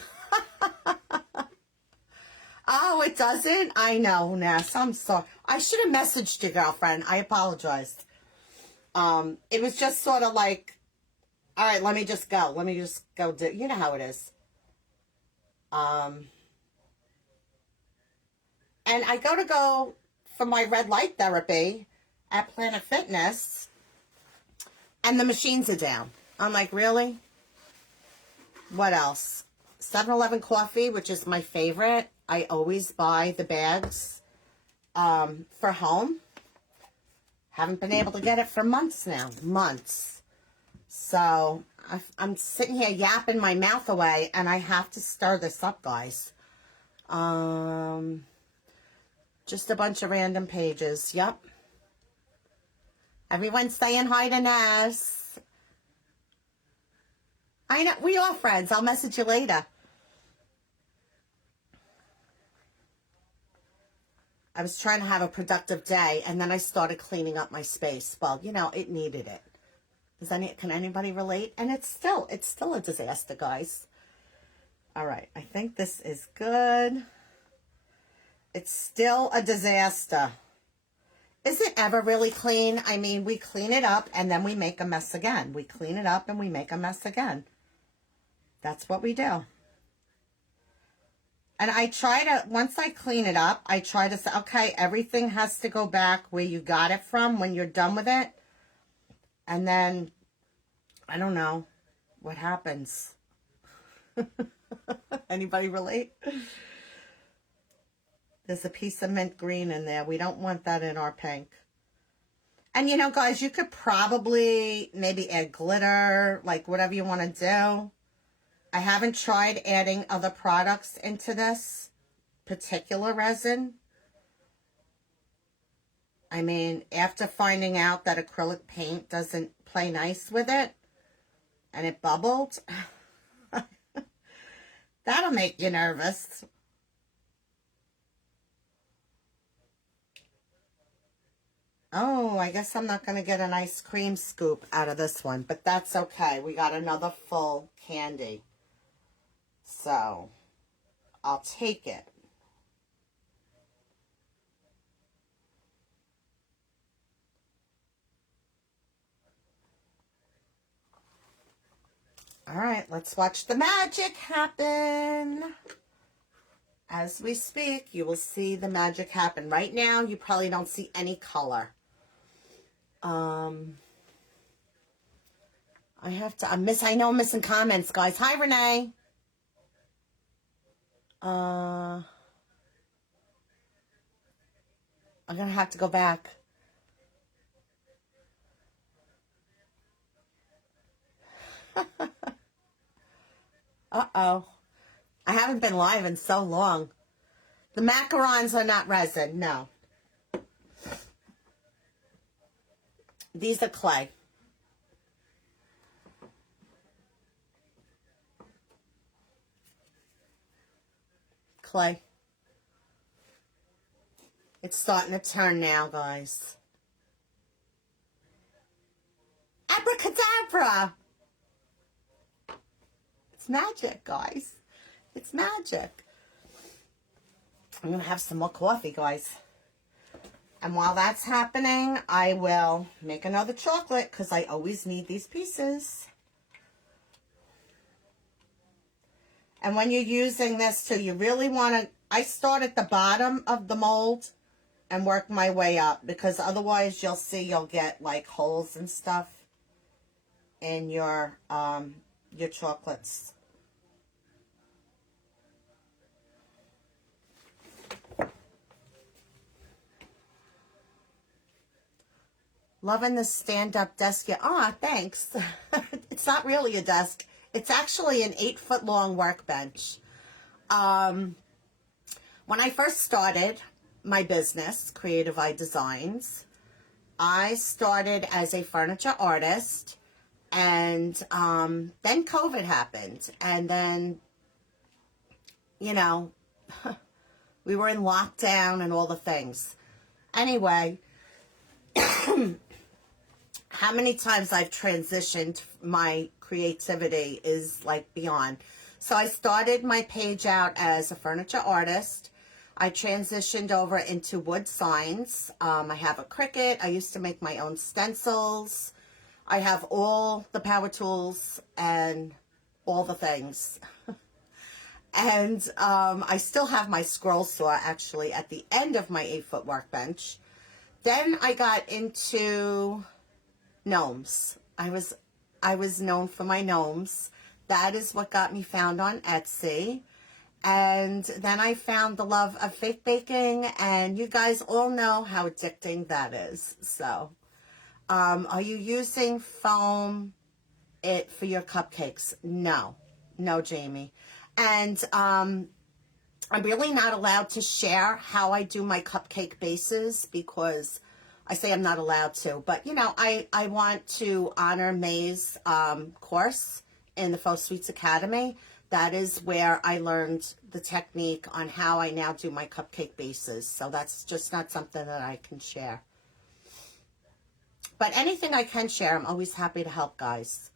Oh, it doesn't? I know, Ness. I'm sorry. I should have messaged your girlfriend. I apologized. It was just sort of like, all right, let me just go. Let me just go do, you know how it is. And I go for my red light therapy, at Planet Fitness and the machines are down. I'm like, really? What else? 7-Eleven coffee, which is my favorite. I always buy the bags for home. Haven't been able to get it for months now. Months. So I'm sitting here yapping my mouth away, and I have to stir this up, guys. Just a bunch of random pages. Yep. Everyone's saying hi to Ness. I know. We are friends. I'll message you later. I was trying to have a productive day, and then I started cleaning up my space. Well, you know, it needed it. Can anybody relate? And it's still a disaster, guys. All right, I think this is good. It's still a disaster. Is it ever really clean? I mean, we clean it up and then we make a mess again. We clean it up and we make a mess again. That's what we do. And I try to, once I clean it up, I try to say, okay, everything has to go back where you got it from when you're done with it. And then, I don't know what happens. Anybody relate? There's a piece of mint green in there. We don't want that in our pink. And you know, guys, you could probably maybe add glitter, like whatever you want to do. I haven't tried adding other products into this particular resin. I mean, after finding out that acrylic paint doesn't play nice with it, and it bubbled, that'll make you nervous. Oh, I guess I'm not going to get an ice cream scoop out of this one, but that's okay. We got another full candy. So, I'll take it. All right, let's watch the magic happen. As we speak, you will see the magic happen. Right now, you probably don't see any color. I know I'm missing comments, guys. Hi, Renee. I'm going to have to go back. Uh-oh. I haven't been live in so long. The macarons are not resin, no. These are clay. Clay. It's starting to turn now, guys. Abracadabra! It's magic, guys. It's magic. I'm going to have some more coffee, guys. And while that's happening, I will make another chocolate because I always need these pieces. And when you're using this too, you really want to, I start at the bottom of the mold and work my way up because otherwise you'll get like holes and stuff in your chocolates. Loving the stand-up desk. Ah, thanks. It's not really a desk. It's actually an 8-foot-long workbench. When I first started my business, Creative Eye Designs, I started as a furniture artist, and then COVID happened. And then, you know, we were in lockdown and all the things. Anyway, how many times I've transitioned my creativity is like beyond. So I started my page out as a furniture artist. I transitioned over into wood signs. I have a Cricut. I used to make my own stencils. I have all the power tools and all the things. And I still have my scroll saw actually at the end of my 8-foot workbench Then I got into gnomes. I was known for my gnomes. That is what got me found on Etsy. And then I found the love of fake baking, and you guys all know how addicting that is. So, are you using foam for your cupcakes? No. No, Jamie. And I'm really not allowed to share how I do my cupcake bases because I say I'm not allowed to. But, you know, I want to honor May's course in the Faux Sweets Academy. That is where I learned the technique on how I now do my cupcake bases. So that's just not something that I can share. But anything I can share, I'm always happy to help, guys.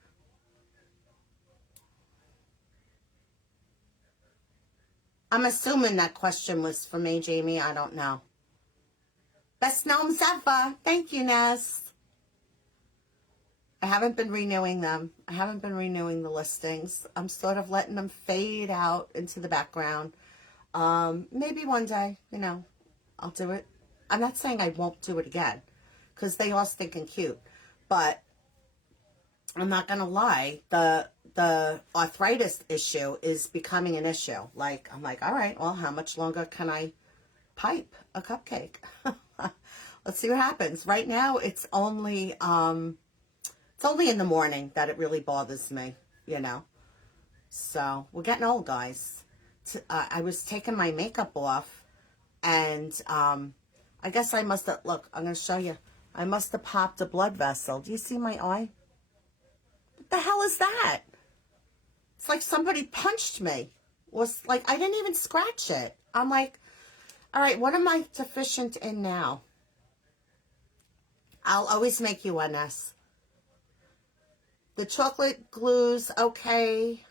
I'm assuming that question was for me, Jamie. I don't know. Best gnomes ever. Thank you, Ness. I haven't been renewing them. I haven't been renewing the listings. I'm sort of letting them fade out into the background. Maybe one day, you know, I'll do it. I'm not saying I won't do it again because they are stinking cute. But I'm not going to lie. The arthritis issue is becoming an issue. Like, I'm like, all right, well, how much longer can I pipe a cupcake? Let's see what happens. Right now, it's only in the morning that it really bothers me, you know. So we're getting old, guys. I was taking my makeup off, and I guess I must have, look, I'm going to show you. I must have popped a blood vessel. Do you see my eye? What the hell is that? It's like somebody punched me. Was like, I didn't even scratch it. I'm like, all right, what am I deficient in now? I'll always make you one, Ness. The chocolate glue's okay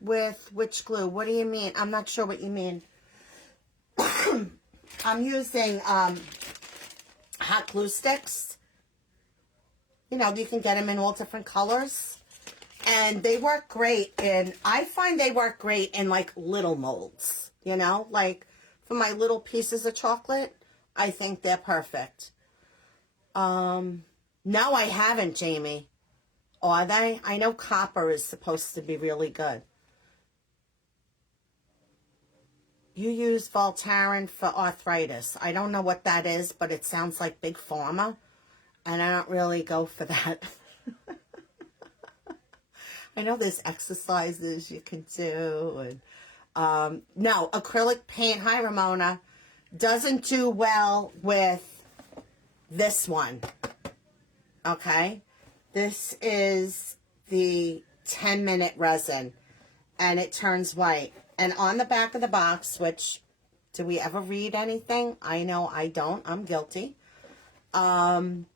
with which glue? What do you mean? I'm not sure what you mean. I'm using hot glue sticks. You know, you can get them in all different colors. And they work great I find they work great in like little molds, you know, like for my little pieces of chocolate, I think they're perfect. No, I haven't, Jamie. Are they? I know copper is supposed to be really good. You use Voltaren for arthritis. I don't know what that is, but it sounds like Big Pharma, and I don't really go for that. I know there's exercises you can do. And no, acrylic paint, hi Ramona, doesn't do well with this one. Okay? This is the 10-minute resin, and it turns white. And on the back of the box, which, do we ever read anything? I know I don't. I'm guilty. And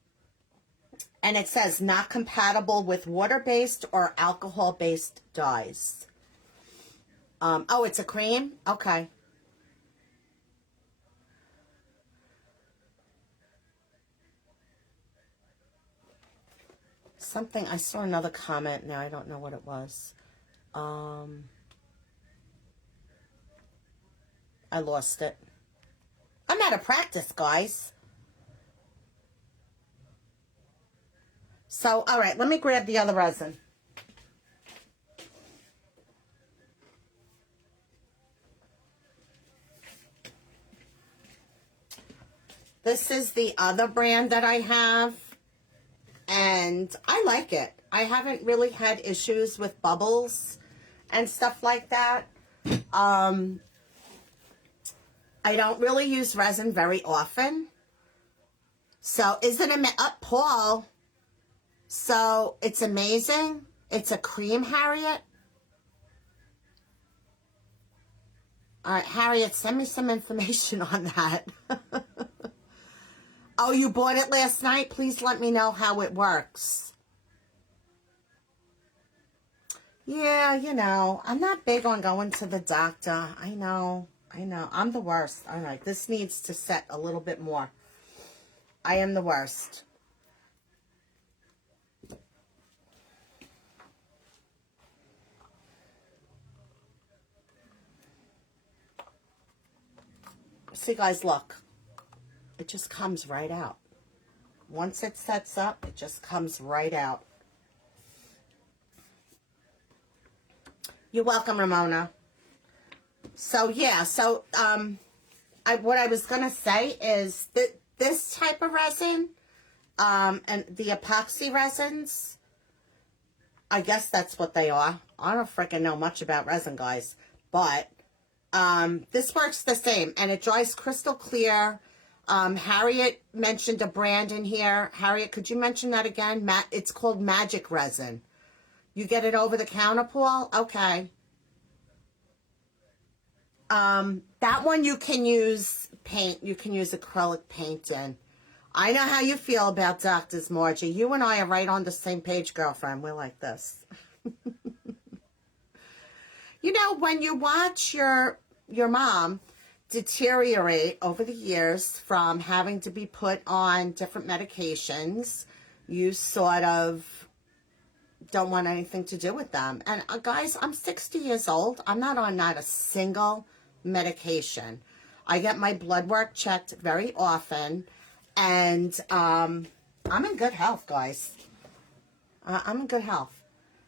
it says not compatible with water-based or alcohol-based dyes. Oh, it's a cream? Okay. Something, I saw another comment. Now I don't know what it was. I lost it. I'm out of practice, guys. So, all right, let me grab the other resin. This is the other brand that I have, and I like it. I haven't really had issues with bubbles and stuff like that. I don't really use resin very often. So, is it Paul? So, it's amazing. It's a cream, Harriet. All right, Harriet, send me some information on that. Oh, you bought it last night? Please let me know how it works. Yeah, you know, I'm not big on going to the doctor. I know. I'm the worst. All right, this needs to set a little bit more. I am the worst. See, guys, look. it just comes right out. Once it sets up, it just comes right out. You're welcome, Ramona. So yeah, so what I was gonna say is that this type of resin, and the epoxy resins, I guess that's what they are. I don't freaking know much about resin, guys, but this works the same, and it dries crystal clear. Harriet mentioned a brand in here. Harriet, could you mention that again? It's called Magic Resin. You get it over the counter, Paul? Okay. That one you can use paint. You can use acrylic paint in. I know how you feel about doctors, Margie. You and I are right on the same page, girlfriend. We're like this. You know, when you watch your mom deteriorate over the years from having to be put on different medications, you sort of don't want anything to do with them. And guys, I'm 60 years old. I'm not on not a single medication. I get my blood work checked very often, and I'm in good health, guys. I'm in good health.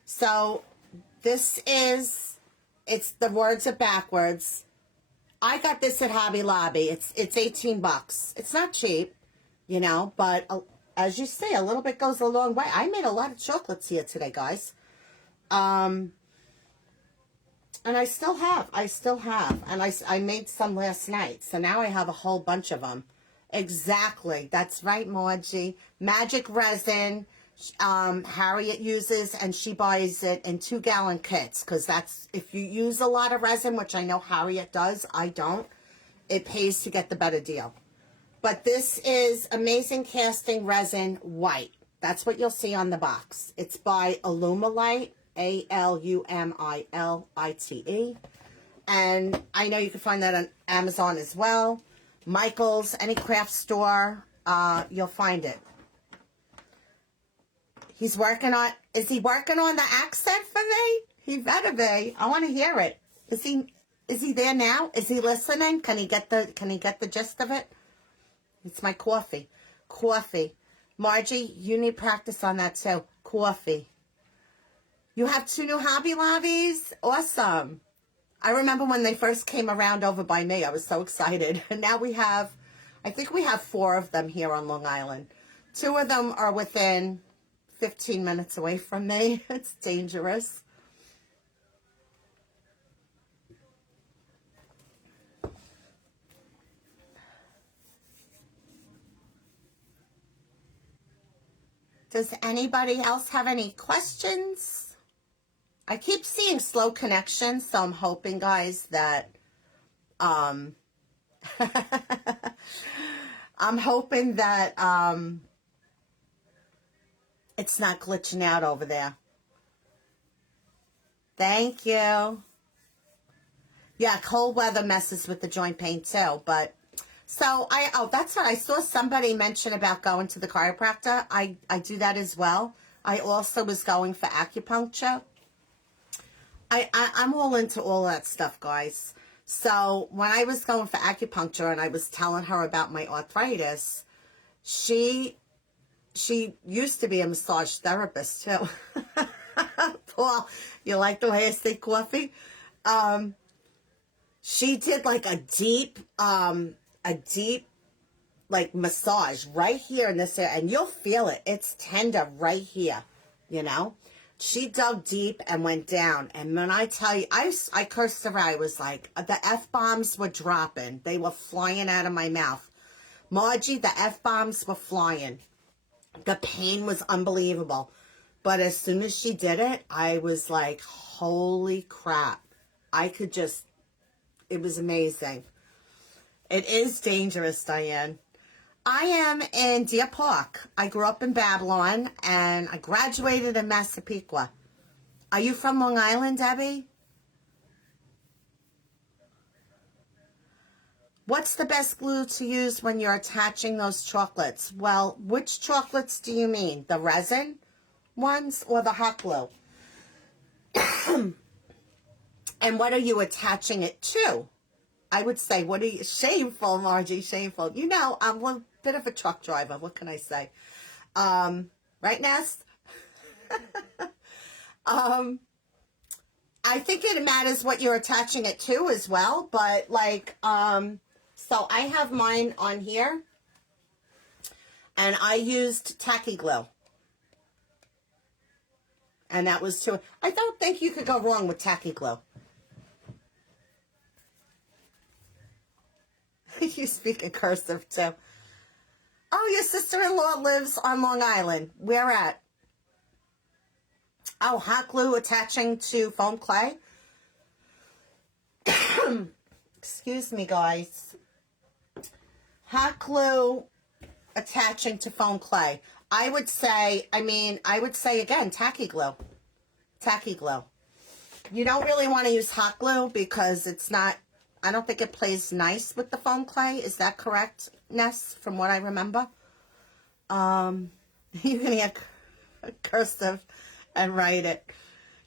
So this is, it's, the words are backwards. I got this at Hobby Lobby. It's 18 bucks. It's not cheap, you know, but as you see, a little bit goes a long way. I made a lot of chocolates here today, guys. And I still have. And I made some last night. So now I have a whole bunch of them. Exactly. That's right, Margie. Magic Resin. Harriet uses, and she buys it in 2-gallon kits. Because that's, if you use a lot of resin, which I know Harriet does, I don't, it pays to get the better deal. But this is Amazing Casting Resin White. That's what you'll see on the box. It's by Alumilite. Alumilite. And I know you can find that on Amazon as well. Michael's, any craft store, you'll find it. He's working on, is he working on the accent for me? He better be. I want to hear it. Is he there now? Is he listening? Can he get the gist of it? It's my coffee. Coffee. Margie, you need practice on that too. Coffee. You have 2 new Hobby Lobbies? Awesome. I remember when they first came around over by me. I was so excited. And now we have, I think we have 4 of them here on Long Island. 2 of them are within 15 minutes away from me. It's dangerous. Does anybody else have any questions? I keep seeing slow connections, so I'm hoping, guys, that I'm hoping that it's not glitching out over there. Thank you. Yeah, cold weather messes with the joint pain too, but so that's what I saw somebody mention about going to the chiropractor. I do that as well. I also was going for acupuncture. I'm all into all that stuff, guys. So when I was going for acupuncture and I was telling her about my arthritis, she used to be a massage therapist too. Paul, you like the way I say coffee? She did like a deep like massage right here in this area, and you'll feel it. It's tender right here, you know. She dug deep and went down, and when I tell you, I cursed her. I was like, the F-bombs were dropping. They were flying out of my mouth. Margie, the F-bombs were flying. The pain was unbelievable. But as soon as she did it, I was like, holy crap. I could just, it was amazing. It is dangerous, Diane. I am in Deer Park. I grew up in Babylon, and I graduated in Massapequa. Are you from Long Island, Debbie? What's the best glue to use when you're attaching those chocolates? Well, which chocolates do you mean? The resin ones or the hot glue? And what are you attaching it to? I would say, what are you, shameful, Margie, shameful. You know, I'm a bit of a truck driver. What can I say? Right, Nest? I think it matters what you're attaching it to as well, but like, so I have mine on here, and I used tacky glue, and that was too, I don't think you could go wrong with tacky glue. You speak in cursive too. Oh, your sister-in-law lives on Long Island. Where at? Oh, hot glue attaching to foam clay. Excuse me, guys. Hot glue attaching to foam clay. I would say again, tacky glue. Tacky glue. You don't really want to use hot glue because it's not, I don't think it plays nice with the foam clay. Is that correct, Ness, from what I remember? You can hear cursive and write it.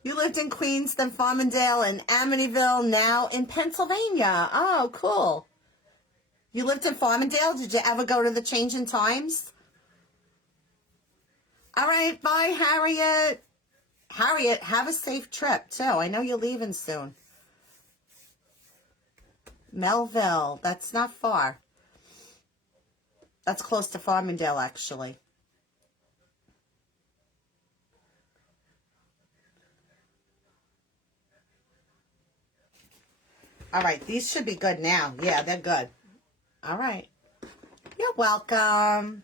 You lived in Queens, then Farmingdale and Amityville, now in Pennsylvania. Oh, cool. You lived in Farmingdale? Did you ever go to the Change in Times? All right, bye, Harriet. Harriet, have a safe trip, too. I know you're leaving soon. Melville, that's not far. That's close to Farmingdale, actually. All right, these should be good now. Yeah, they're good. All right. You're welcome.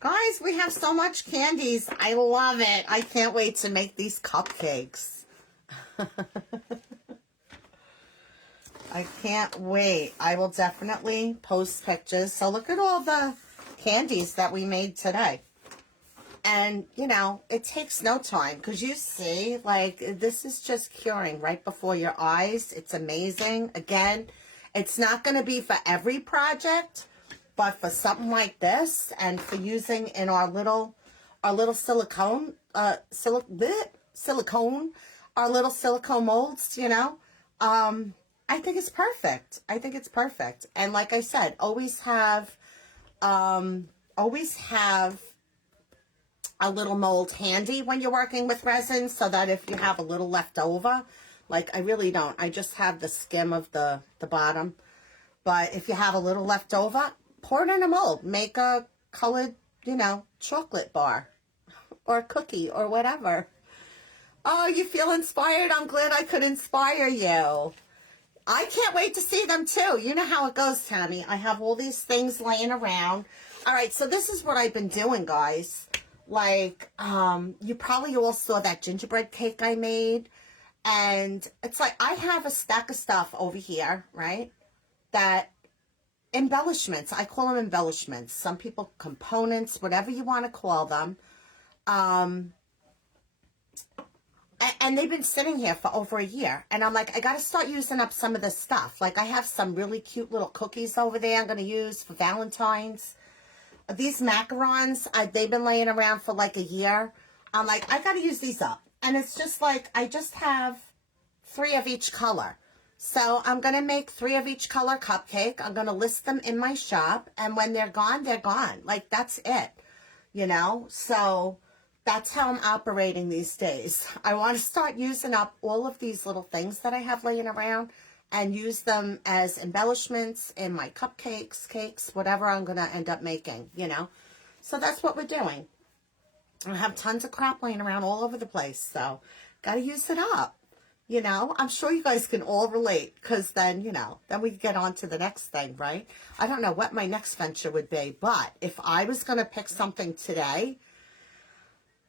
Guys, we have so much candies. I love it. I can't wait to make these cupcakes. I can't wait. I will definitely post pictures. So look at all the candies that we made today. And, you know, it takes no time because you see, like, this is just curing right before your eyes. It's amazing. Again, it's not going to be for every project, but for something like this and for using in our little silicone, our little silicone molds, you know, I think it's perfect. I think it's perfect. And like I said, always have a little mold handy when you're working with resin so that if you have a little left over, like I really don't, I just have the skim of the bottom, but if you have a little left over, pour it in a mold, make a colored, you know, chocolate bar or cookie or whatever. Oh, you feel inspired? I'm glad I could inspire you. I can't wait to see them too. You know how it goes, Tammy. I have all these things laying around. All right, so this is what I've been doing, guys. Like, you probably all saw that gingerbread cake I made. And it's like, I have a stack of stuff over here, right? That embellishments. I call them embellishments. Some people, components, whatever you want to call them. And they've been sitting here for over a year. And I'm like, I got to start using up some of this stuff. Like, I have some really cute little cookies over there I'm going to use for Valentine's. These macarons, they've been laying around for like a year. I'm like, I got to use these up. And it's just like, I just have 3 of each color. So I'm going to make 3 of each color cupcake. I'm going to list them in my shop. And when they're gone, they're gone. Like, that's it. You know? So that's how I'm operating these days. I want to start using up all of these little things that I have laying around and use them as embellishments in my cupcakes, cakes, whatever I'm going to end up making, you know. So that's what we're doing. I have tons of crap laying around all over the place, so got to use it up, you know. I'm sure you guys can all relate because then, you know, then we get on to the next thing, right? I don't know what my next venture would be, but if I was going to pick something today,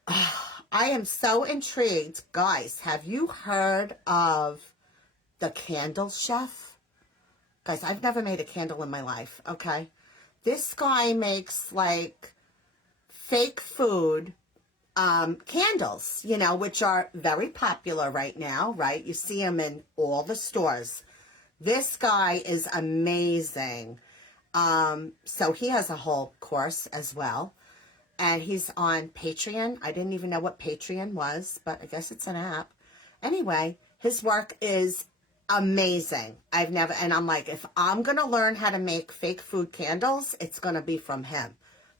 I am so intrigued. Guys, have you heard of the Candle Chef? Guys, I've never made a candle in my life, okay? This guy makes, like, fake food candles, you know, which are very popular right now, right? You see them in all the stores. This guy is amazing. So he has a whole course as well. and he's on Patreon. I didn't even know what Patreon was, but I guess it's an app. Anyway, his work is amazing. And I'm like, if I'm going to learn how to make fake food candles, it's going to be from him.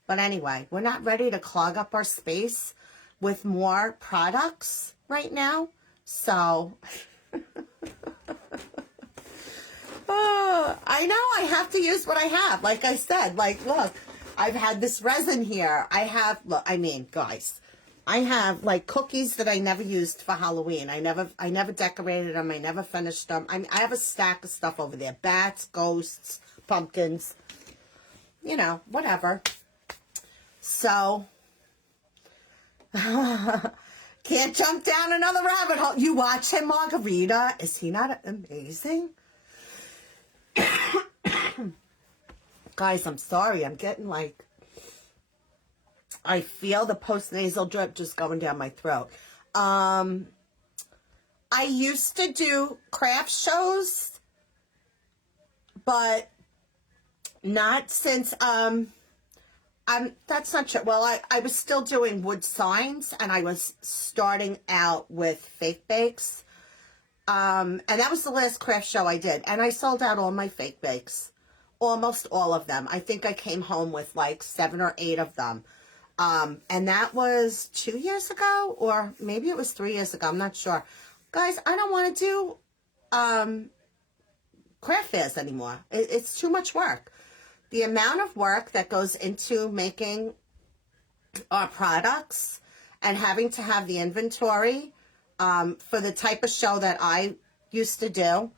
But anyway, we're not ready to clog up our space with more products right now. So, I know I have to use what I have. Like I said, like, look, I've had this resin here. Guys, I have like cookies that I never used for Halloween. I never decorated them. I never finished them. I have a stack of stuff over there. Bats, ghosts, pumpkins, you know, whatever. So, can't jump down another rabbit hole. You watch him, Margarita. Is he not amazing? Guys, I'm sorry. I'm getting like, I feel the post-nasal drip just going down my throat. I used to do craft shows, but not since, that's not true. Well, I was still doing wood signs, and I was starting out with fake bakes. And that was the last craft show I did. And I sold out all my fake bakes. Almost all of them. I think I came home with like 7 or 8 of them. And that was 2 years ago, or maybe it was 3 years ago. I'm not sure. Guys, I don't want to do craft fairs anymore. It's too much work. The amount of work that goes into making our products and having to have the inventory for the type of show that I used to do,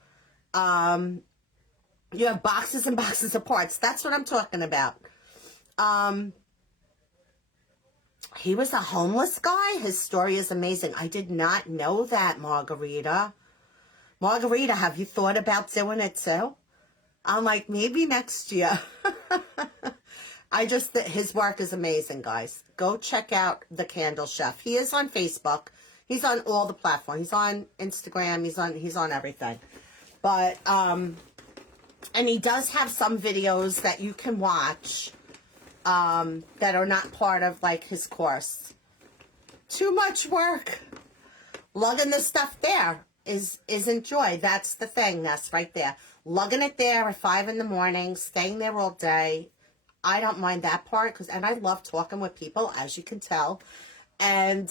you have boxes and boxes of parts. That's what I'm talking about. He was a homeless guy. His story is amazing. I did not know that, Margarita. Margarita, have you thought about doing it too? I'm like, maybe next year. His work is amazing, guys. Go check out The Candle Chef. He is on Facebook. He's on all the platforms. He's on Instagram. He's on everything. But, and he does have some videos that you can watch, that are not part of, like, his course. Too much work. Lugging the stuff there isn't joy. That's the thing. That's right there. Lugging it there at 5 in the morning, staying there all day. I don't mind that part, and I love talking with people, as you can tell. And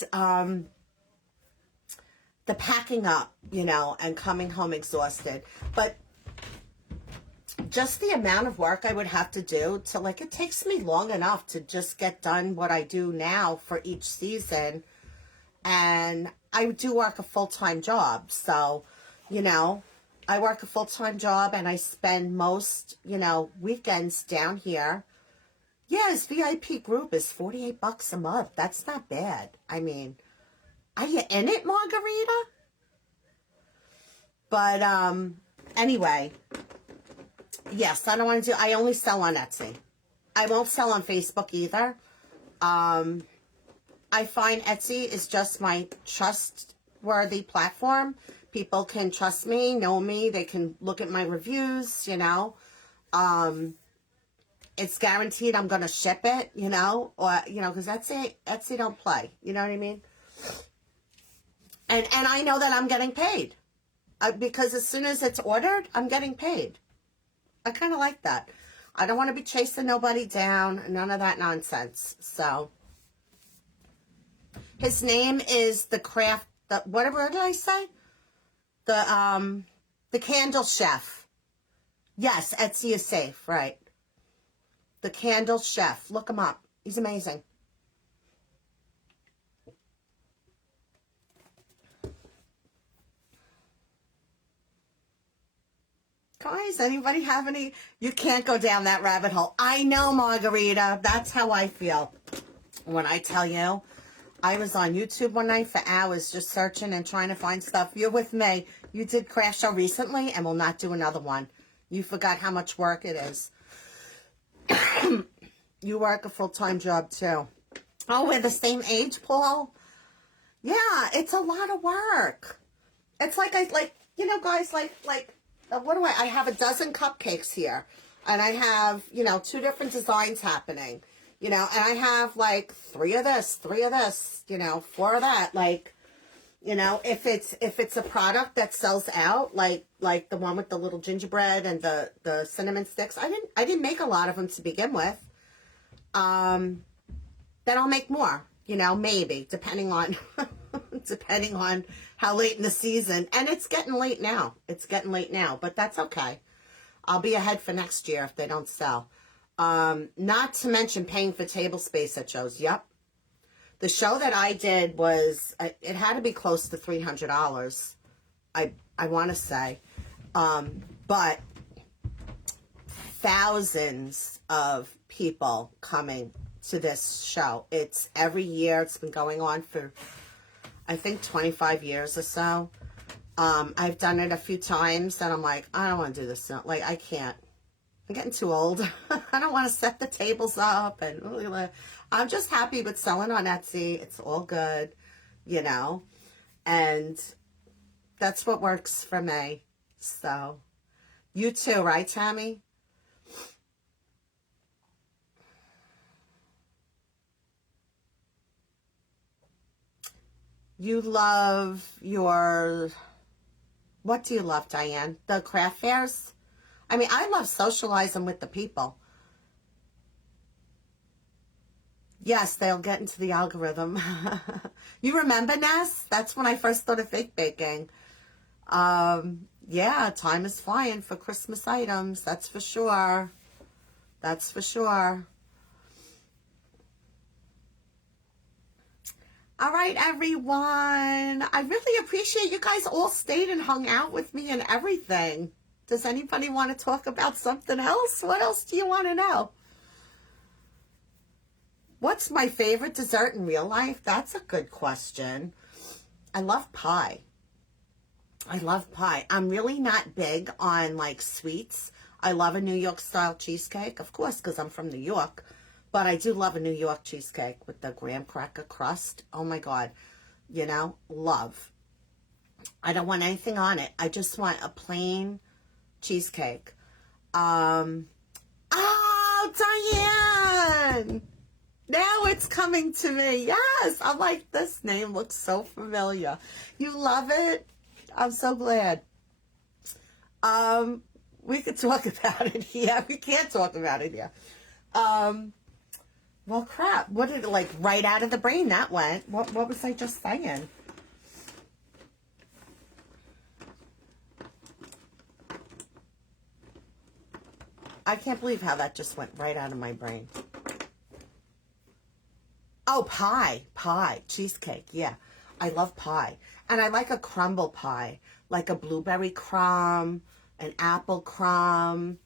the packing up, you know, and coming home exhausted. But just the amount of work I would have to do to, like, it takes me long enough to just get done what I do now for each season. And I do work a full-time job. So, you know, I work a full-time job, and I spend most, you know, weekends down here. Yeah, his VIP group is $48 a month. That's not bad. I mean, are you in it, Margarita? But, anyway, yes, I don't want to I only sell on Etsy. I won't sell on Facebook either. I find Etsy is just my trustworthy platform. People can trust me, know me. They can look at my reviews, you know. It's guaranteed I'm going to ship it, you know. Or, you know, because Etsy don't play. You know what I mean? And I know that I'm getting paid. Because as soon as it's ordered, I'm getting paid. I kind of like that. I don't want to be chasing nobody down. None of that nonsense. So, his name is whatever did I say? The Candle Chef. Yes, Etsy is safe, right. The Candle Chef. Look him up. He's amazing. Guys, anybody have any? You can't go down that rabbit hole. I know, Margarita. That's how I feel. When I tell you, I was on YouTube one night for hours just searching and trying to find stuff. You're with me. You did craft show recently and will not do another one. You forgot how much work it is. You work a full-time job too. Oh, we're the same age, Paul? Yeah, it's a lot of work. It's like, you know, guys, what do I have a dozen cupcakes here. And I have, you know, 2 different designs happening. you know, and I have like 3 of this, you know, 4 of that. Like, you know, if it's a product that sells out, like the one with the little gingerbread and the cinnamon sticks, I didn't make a lot of them to begin with. Then I'll make more, you know, maybe depending on depending on how late in the season. And it's getting late now. It's getting late now, but that's okay. I'll be ahead for next year if they don't sell. Not to mention paying for table space at shows. Yep. The show that I did was, it had to be close to $300. I want to say. But thousands of people coming to this show. It's every year. It's been going on for, I think, 25 years or so. I've done it a few times, and I'm like, I don't want to do this. Like, I can't. I'm getting too old. I don't want to set the tables up, and I'm just happy with selling on Etsy. It's all good, you know, and that's what works for me. So, you too, right, Tammy? You love your, what do you love, Diane? The craft fairs? I mean, I love socializing with the people. Yes, they'll get into the algorithm. You remember, Ness? That's when I first started fake baking. Yeah, time is flying for Christmas items. That's for sure. That's for sure. All right, everyone. I really appreciate you guys all stayed and hung out with me and everything. Does anybody want to talk about something else? What else do you want to know? What's my favorite dessert in real life? That's a good question. I love pie. I love pie. I'm really not big on like sweets. I love a New York style cheesecake, of course, because I'm from New York. But I do love a New York cheesecake with the graham cracker crust. Oh my God. You know, love. I don't want anything on it. I just want a plain cheesecake. Oh, Diane! Now it's coming to me. Yes, I'm like, this name looks so familiar. You love it? I'm so glad. We could talk about it here. We can't talk about it here. Well, crap. What did it, like, right out of the brain that went? What was I just saying? I can't believe how that just went right out of my brain. Oh, pie, cheesecake, yeah. I love pie. And I like a crumble pie, like a blueberry crumb, an apple crumb.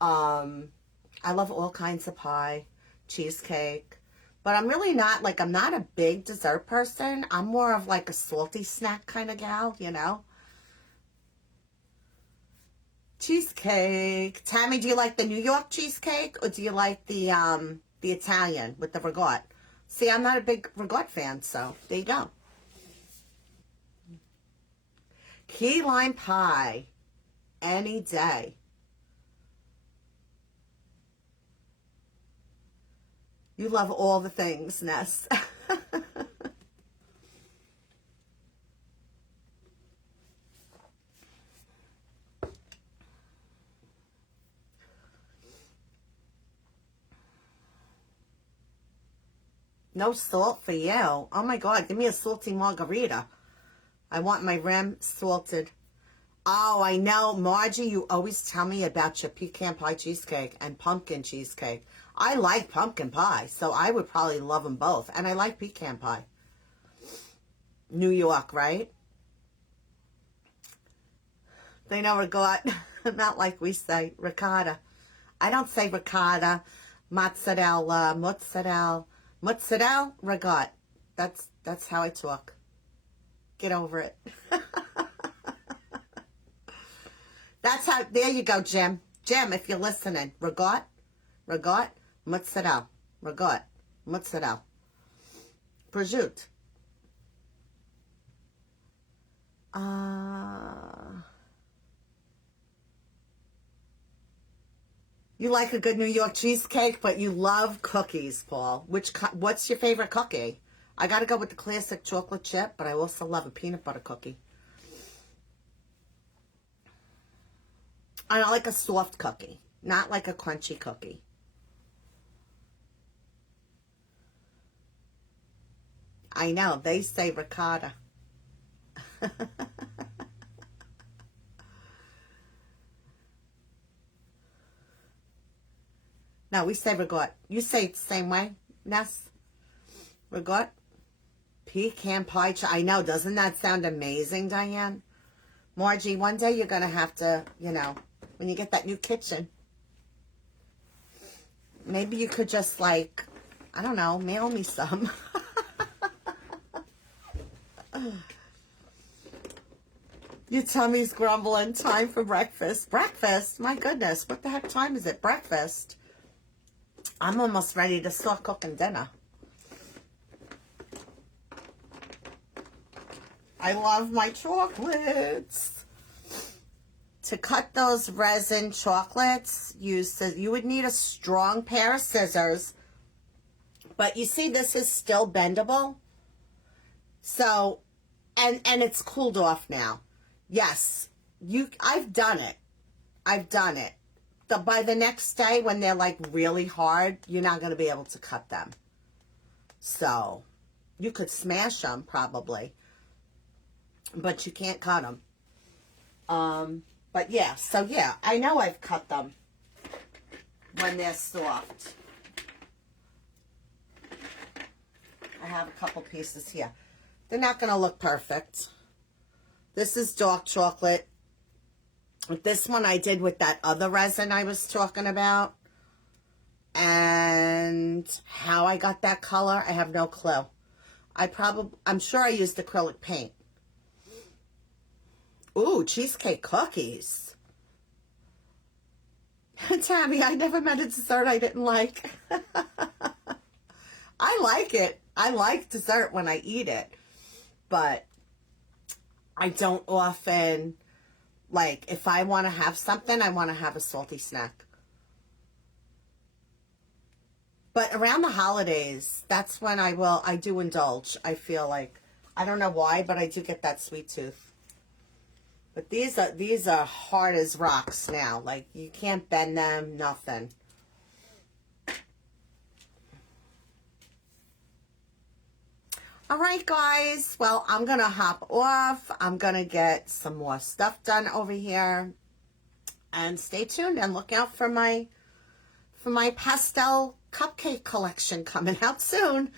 I love all kinds of pie, cheesecake. But I'm really not, like, I'm not a big dessert person. I'm more of like a salty snack kind of gal, you know? Cheesecake. Tammy, do you like the New York cheesecake or do you like the Italian with the ragout? See, I'm not a big ragout fan, so there you go. Key lime pie. Any day. You love all the things, Ness. No salt for you. Oh my God, give me a salty margarita. I want my rim salted. Oh, I know. Margie, you always tell me about your pecan pie cheesecake and pumpkin cheesecake. I like pumpkin pie, so I would probably love them both. And I like pecan pie. New York, right? They know ricotta, not like we say ricotta. I don't say ricotta, mozzarella, ricotta. That's how I talk. Get over it. That's how, there you go, Jim. Jim, if you're listening, ricotta, mozzarella, prosciutto. You like a good New York cheesecake, but you love cookies, Paul. What's your favorite cookie? I got to go with the classic chocolate chip, but I also love a peanut butter cookie. I like a soft cookie, not like a crunchy cookie. I know, they say ricotta. No, we say regot. You say it the same way, Ness? Regot? Pecan pie. I know, doesn't that sound amazing, Diane? Margie, one day you're going to have to, you know, when you get that new kitchen, maybe you could just, like, I don't know, mail me some. Your tummy's grumbling. Time for breakfast. Breakfast? My goodness. What the heck time is it? Breakfast? I'm almost ready to start cooking dinner. I love my chocolates. To cut those resin chocolates, you would need a strong pair of scissors. But you see, this is still bendable. So, and it's cooled off now. Yes, I've done it. I've done it. By the next day, when they're like really hard, you're not going to be able to cut them. So, you could smash them probably, but you can't cut them. But yeah, so yeah, I know I've cut them when they're soft. I have a couple pieces here. They're not going to look perfect. This is dark chocolate. This one I did with that other resin I was talking about. And how I got that color, I have no clue. I'm sure I used acrylic paint. Ooh, cheesecake cookies. Tammy, I never met a dessert I didn't like. I like it. I like dessert when I eat it. But I don't often, like, if I want to have something, I want to have a salty snack. But around the holidays, that's when I do indulge. I feel like, I don't know why, but I do get that sweet tooth. But these are hard as rocks now. Like, you can't bend them, nothing. All right, guys. Well, I'm going to hop off. I'm going to get some more stuff done over here. And stay tuned and look out for my pastel cupcake collection coming out soon.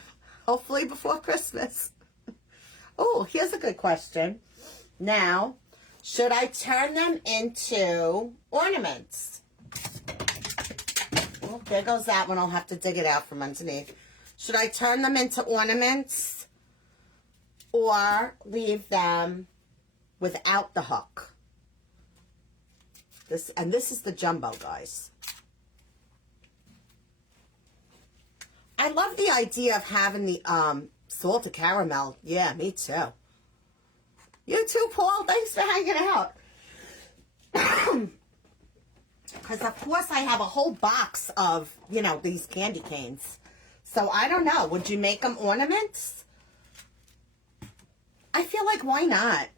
Hopefully before Christmas. Oh, here's a good question. Now, should I turn them into ornaments? Oh, there goes that one. I'll have to dig it out from underneath. Should I turn them into ornaments or leave them without the hook? This is the jumbo, guys. I love the idea of having the salted caramel. Yeah, me too. You too, Paul. Thanks for hanging out. Because, of course, I have a whole box of, you know, these candy canes. So, I don't know. Would you make them ornaments? I feel like, why not?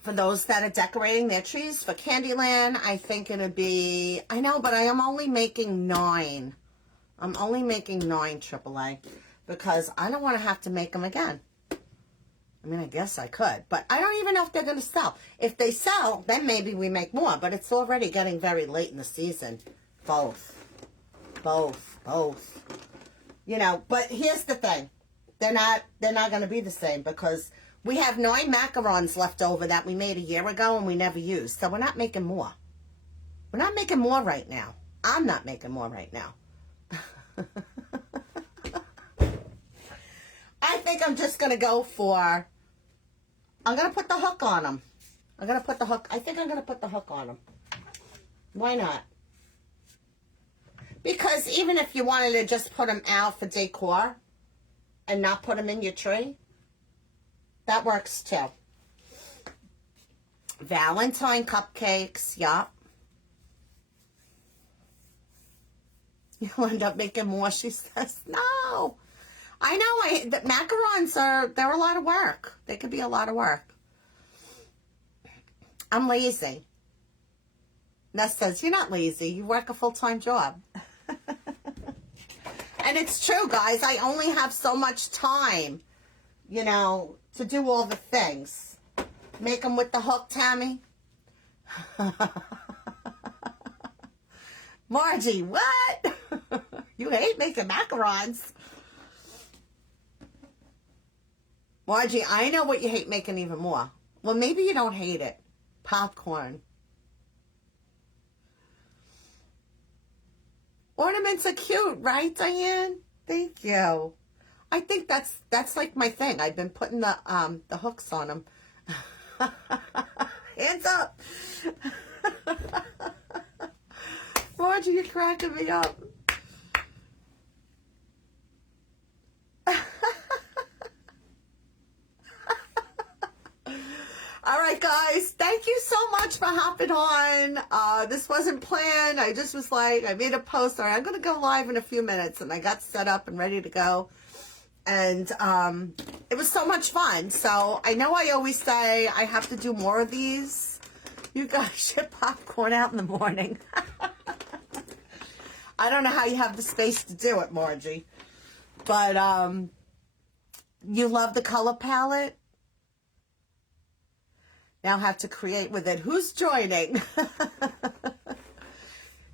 For those that are decorating their trees for Candyland, I think it'd be... I know, but I am only making 9. I'm only making 9 AAA. Because I don't want to have to make them again. I mean, I guess I could. But I don't even know if they're going to sell. If they sell, then maybe we make more. But it's already getting very late in the season. Both. You know, but here's the thing. They're not going to be the same. Because we have 9 macarons left over that we made a year ago and we never used. So we're not making more. We're not making more right now. I'm not making more right now. I think I'm just going to go for, I'm going to put the hook on them. I think I'm going to put the hook on them. Why not? Because even if you wanted to just put them out for decor and not put them in your tree, that works too. Valentine cupcakes, yup. You'll end up making more, she says. No. I know, the macarons they're a lot of work. They could be a lot of work. I'm lazy. Ness says, you're not lazy. You work a full-time job. And it's true, guys. I only have so much time, you know, to do all the things. Make them with the hook, Tammy. Margie, what? You hate making macarons. Margie, I know what you hate making even more. Well, maybe you don't hate it. Popcorn. Ornaments are cute, right, Diane? Thank you. I think that's like my thing. I've been putting the hooks on them. Hands up. Roger, you're cracking me up. All right, guys, thank you so much for hopping on. This wasn't planned. I just was like, I made a post. All right, I'm going to go live in a few minutes, and I got set up and ready to go. And it was so much fun. So I know I always say I have to do more of these. You guys ship popcorn out in the morning. I don't know how you have the space to do it, Margie. But you love the color palette? Now have to create with it. Who's joining?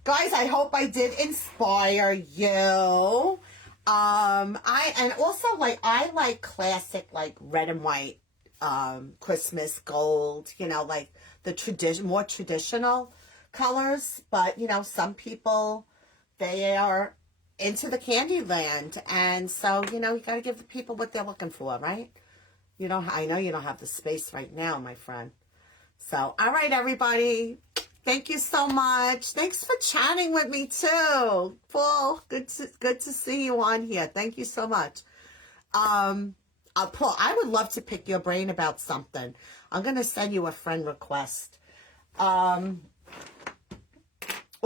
Guys, I hope I did inspire you. I like classic, like red and white, Christmas gold, you know, like the more traditional colors. But, you know, some people, they are into the candy land. And so, you know, you got to give the people what they're looking for, right? You know, I know you don't have the space right now, my friend. So, all right, everybody. Thank you so much. Thanks for chatting with me too, Paul. Good to see you on here. Thank you so much. Paul, I would love to pick your brain about something. I'm gonna send you a friend request, or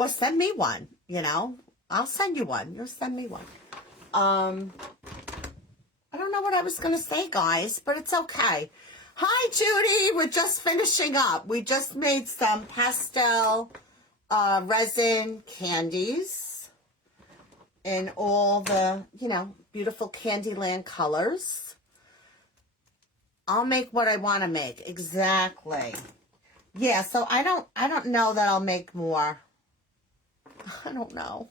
send me one. You know, I'll send you one. You'll send me one. I don't know what I was gonna say, guys, but it's okay. Hi, Judy. We're just finishing up. We just made some pastel resin candies in all the, you know, beautiful Candyland colors. I'll make what I want to make. Exactly. Yeah, so I don't know that I'll make more. I don't know.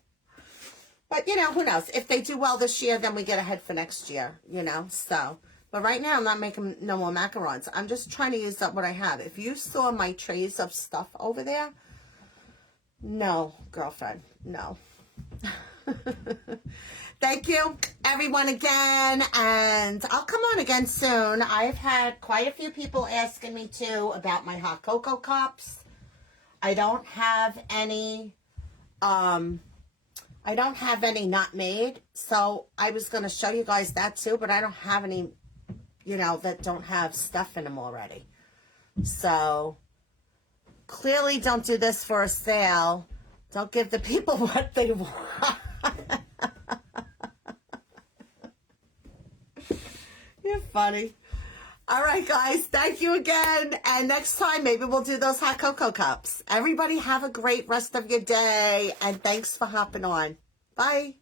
But, you know, who knows? If they do well this year, then we get ahead for next year, you know, so... But right now, I'm not making no more macarons. I'm just trying to use up what I have. If you saw my trays of stuff over there, no, girlfriend, no. Thank you, everyone, again. And I'll come on again soon. I've had quite a few people asking me, too, about my hot cocoa cups. I don't have any not made. So I was going to show you guys that, too. But I don't have any... you know, that don't have stuff in them already. So, clearly don't do this for a sale. Don't give the people what they want. You're funny. All right, guys. Thank you again. And next time, maybe we'll do those hot cocoa cups. Everybody have a great rest of your day. And thanks for hopping on. Bye.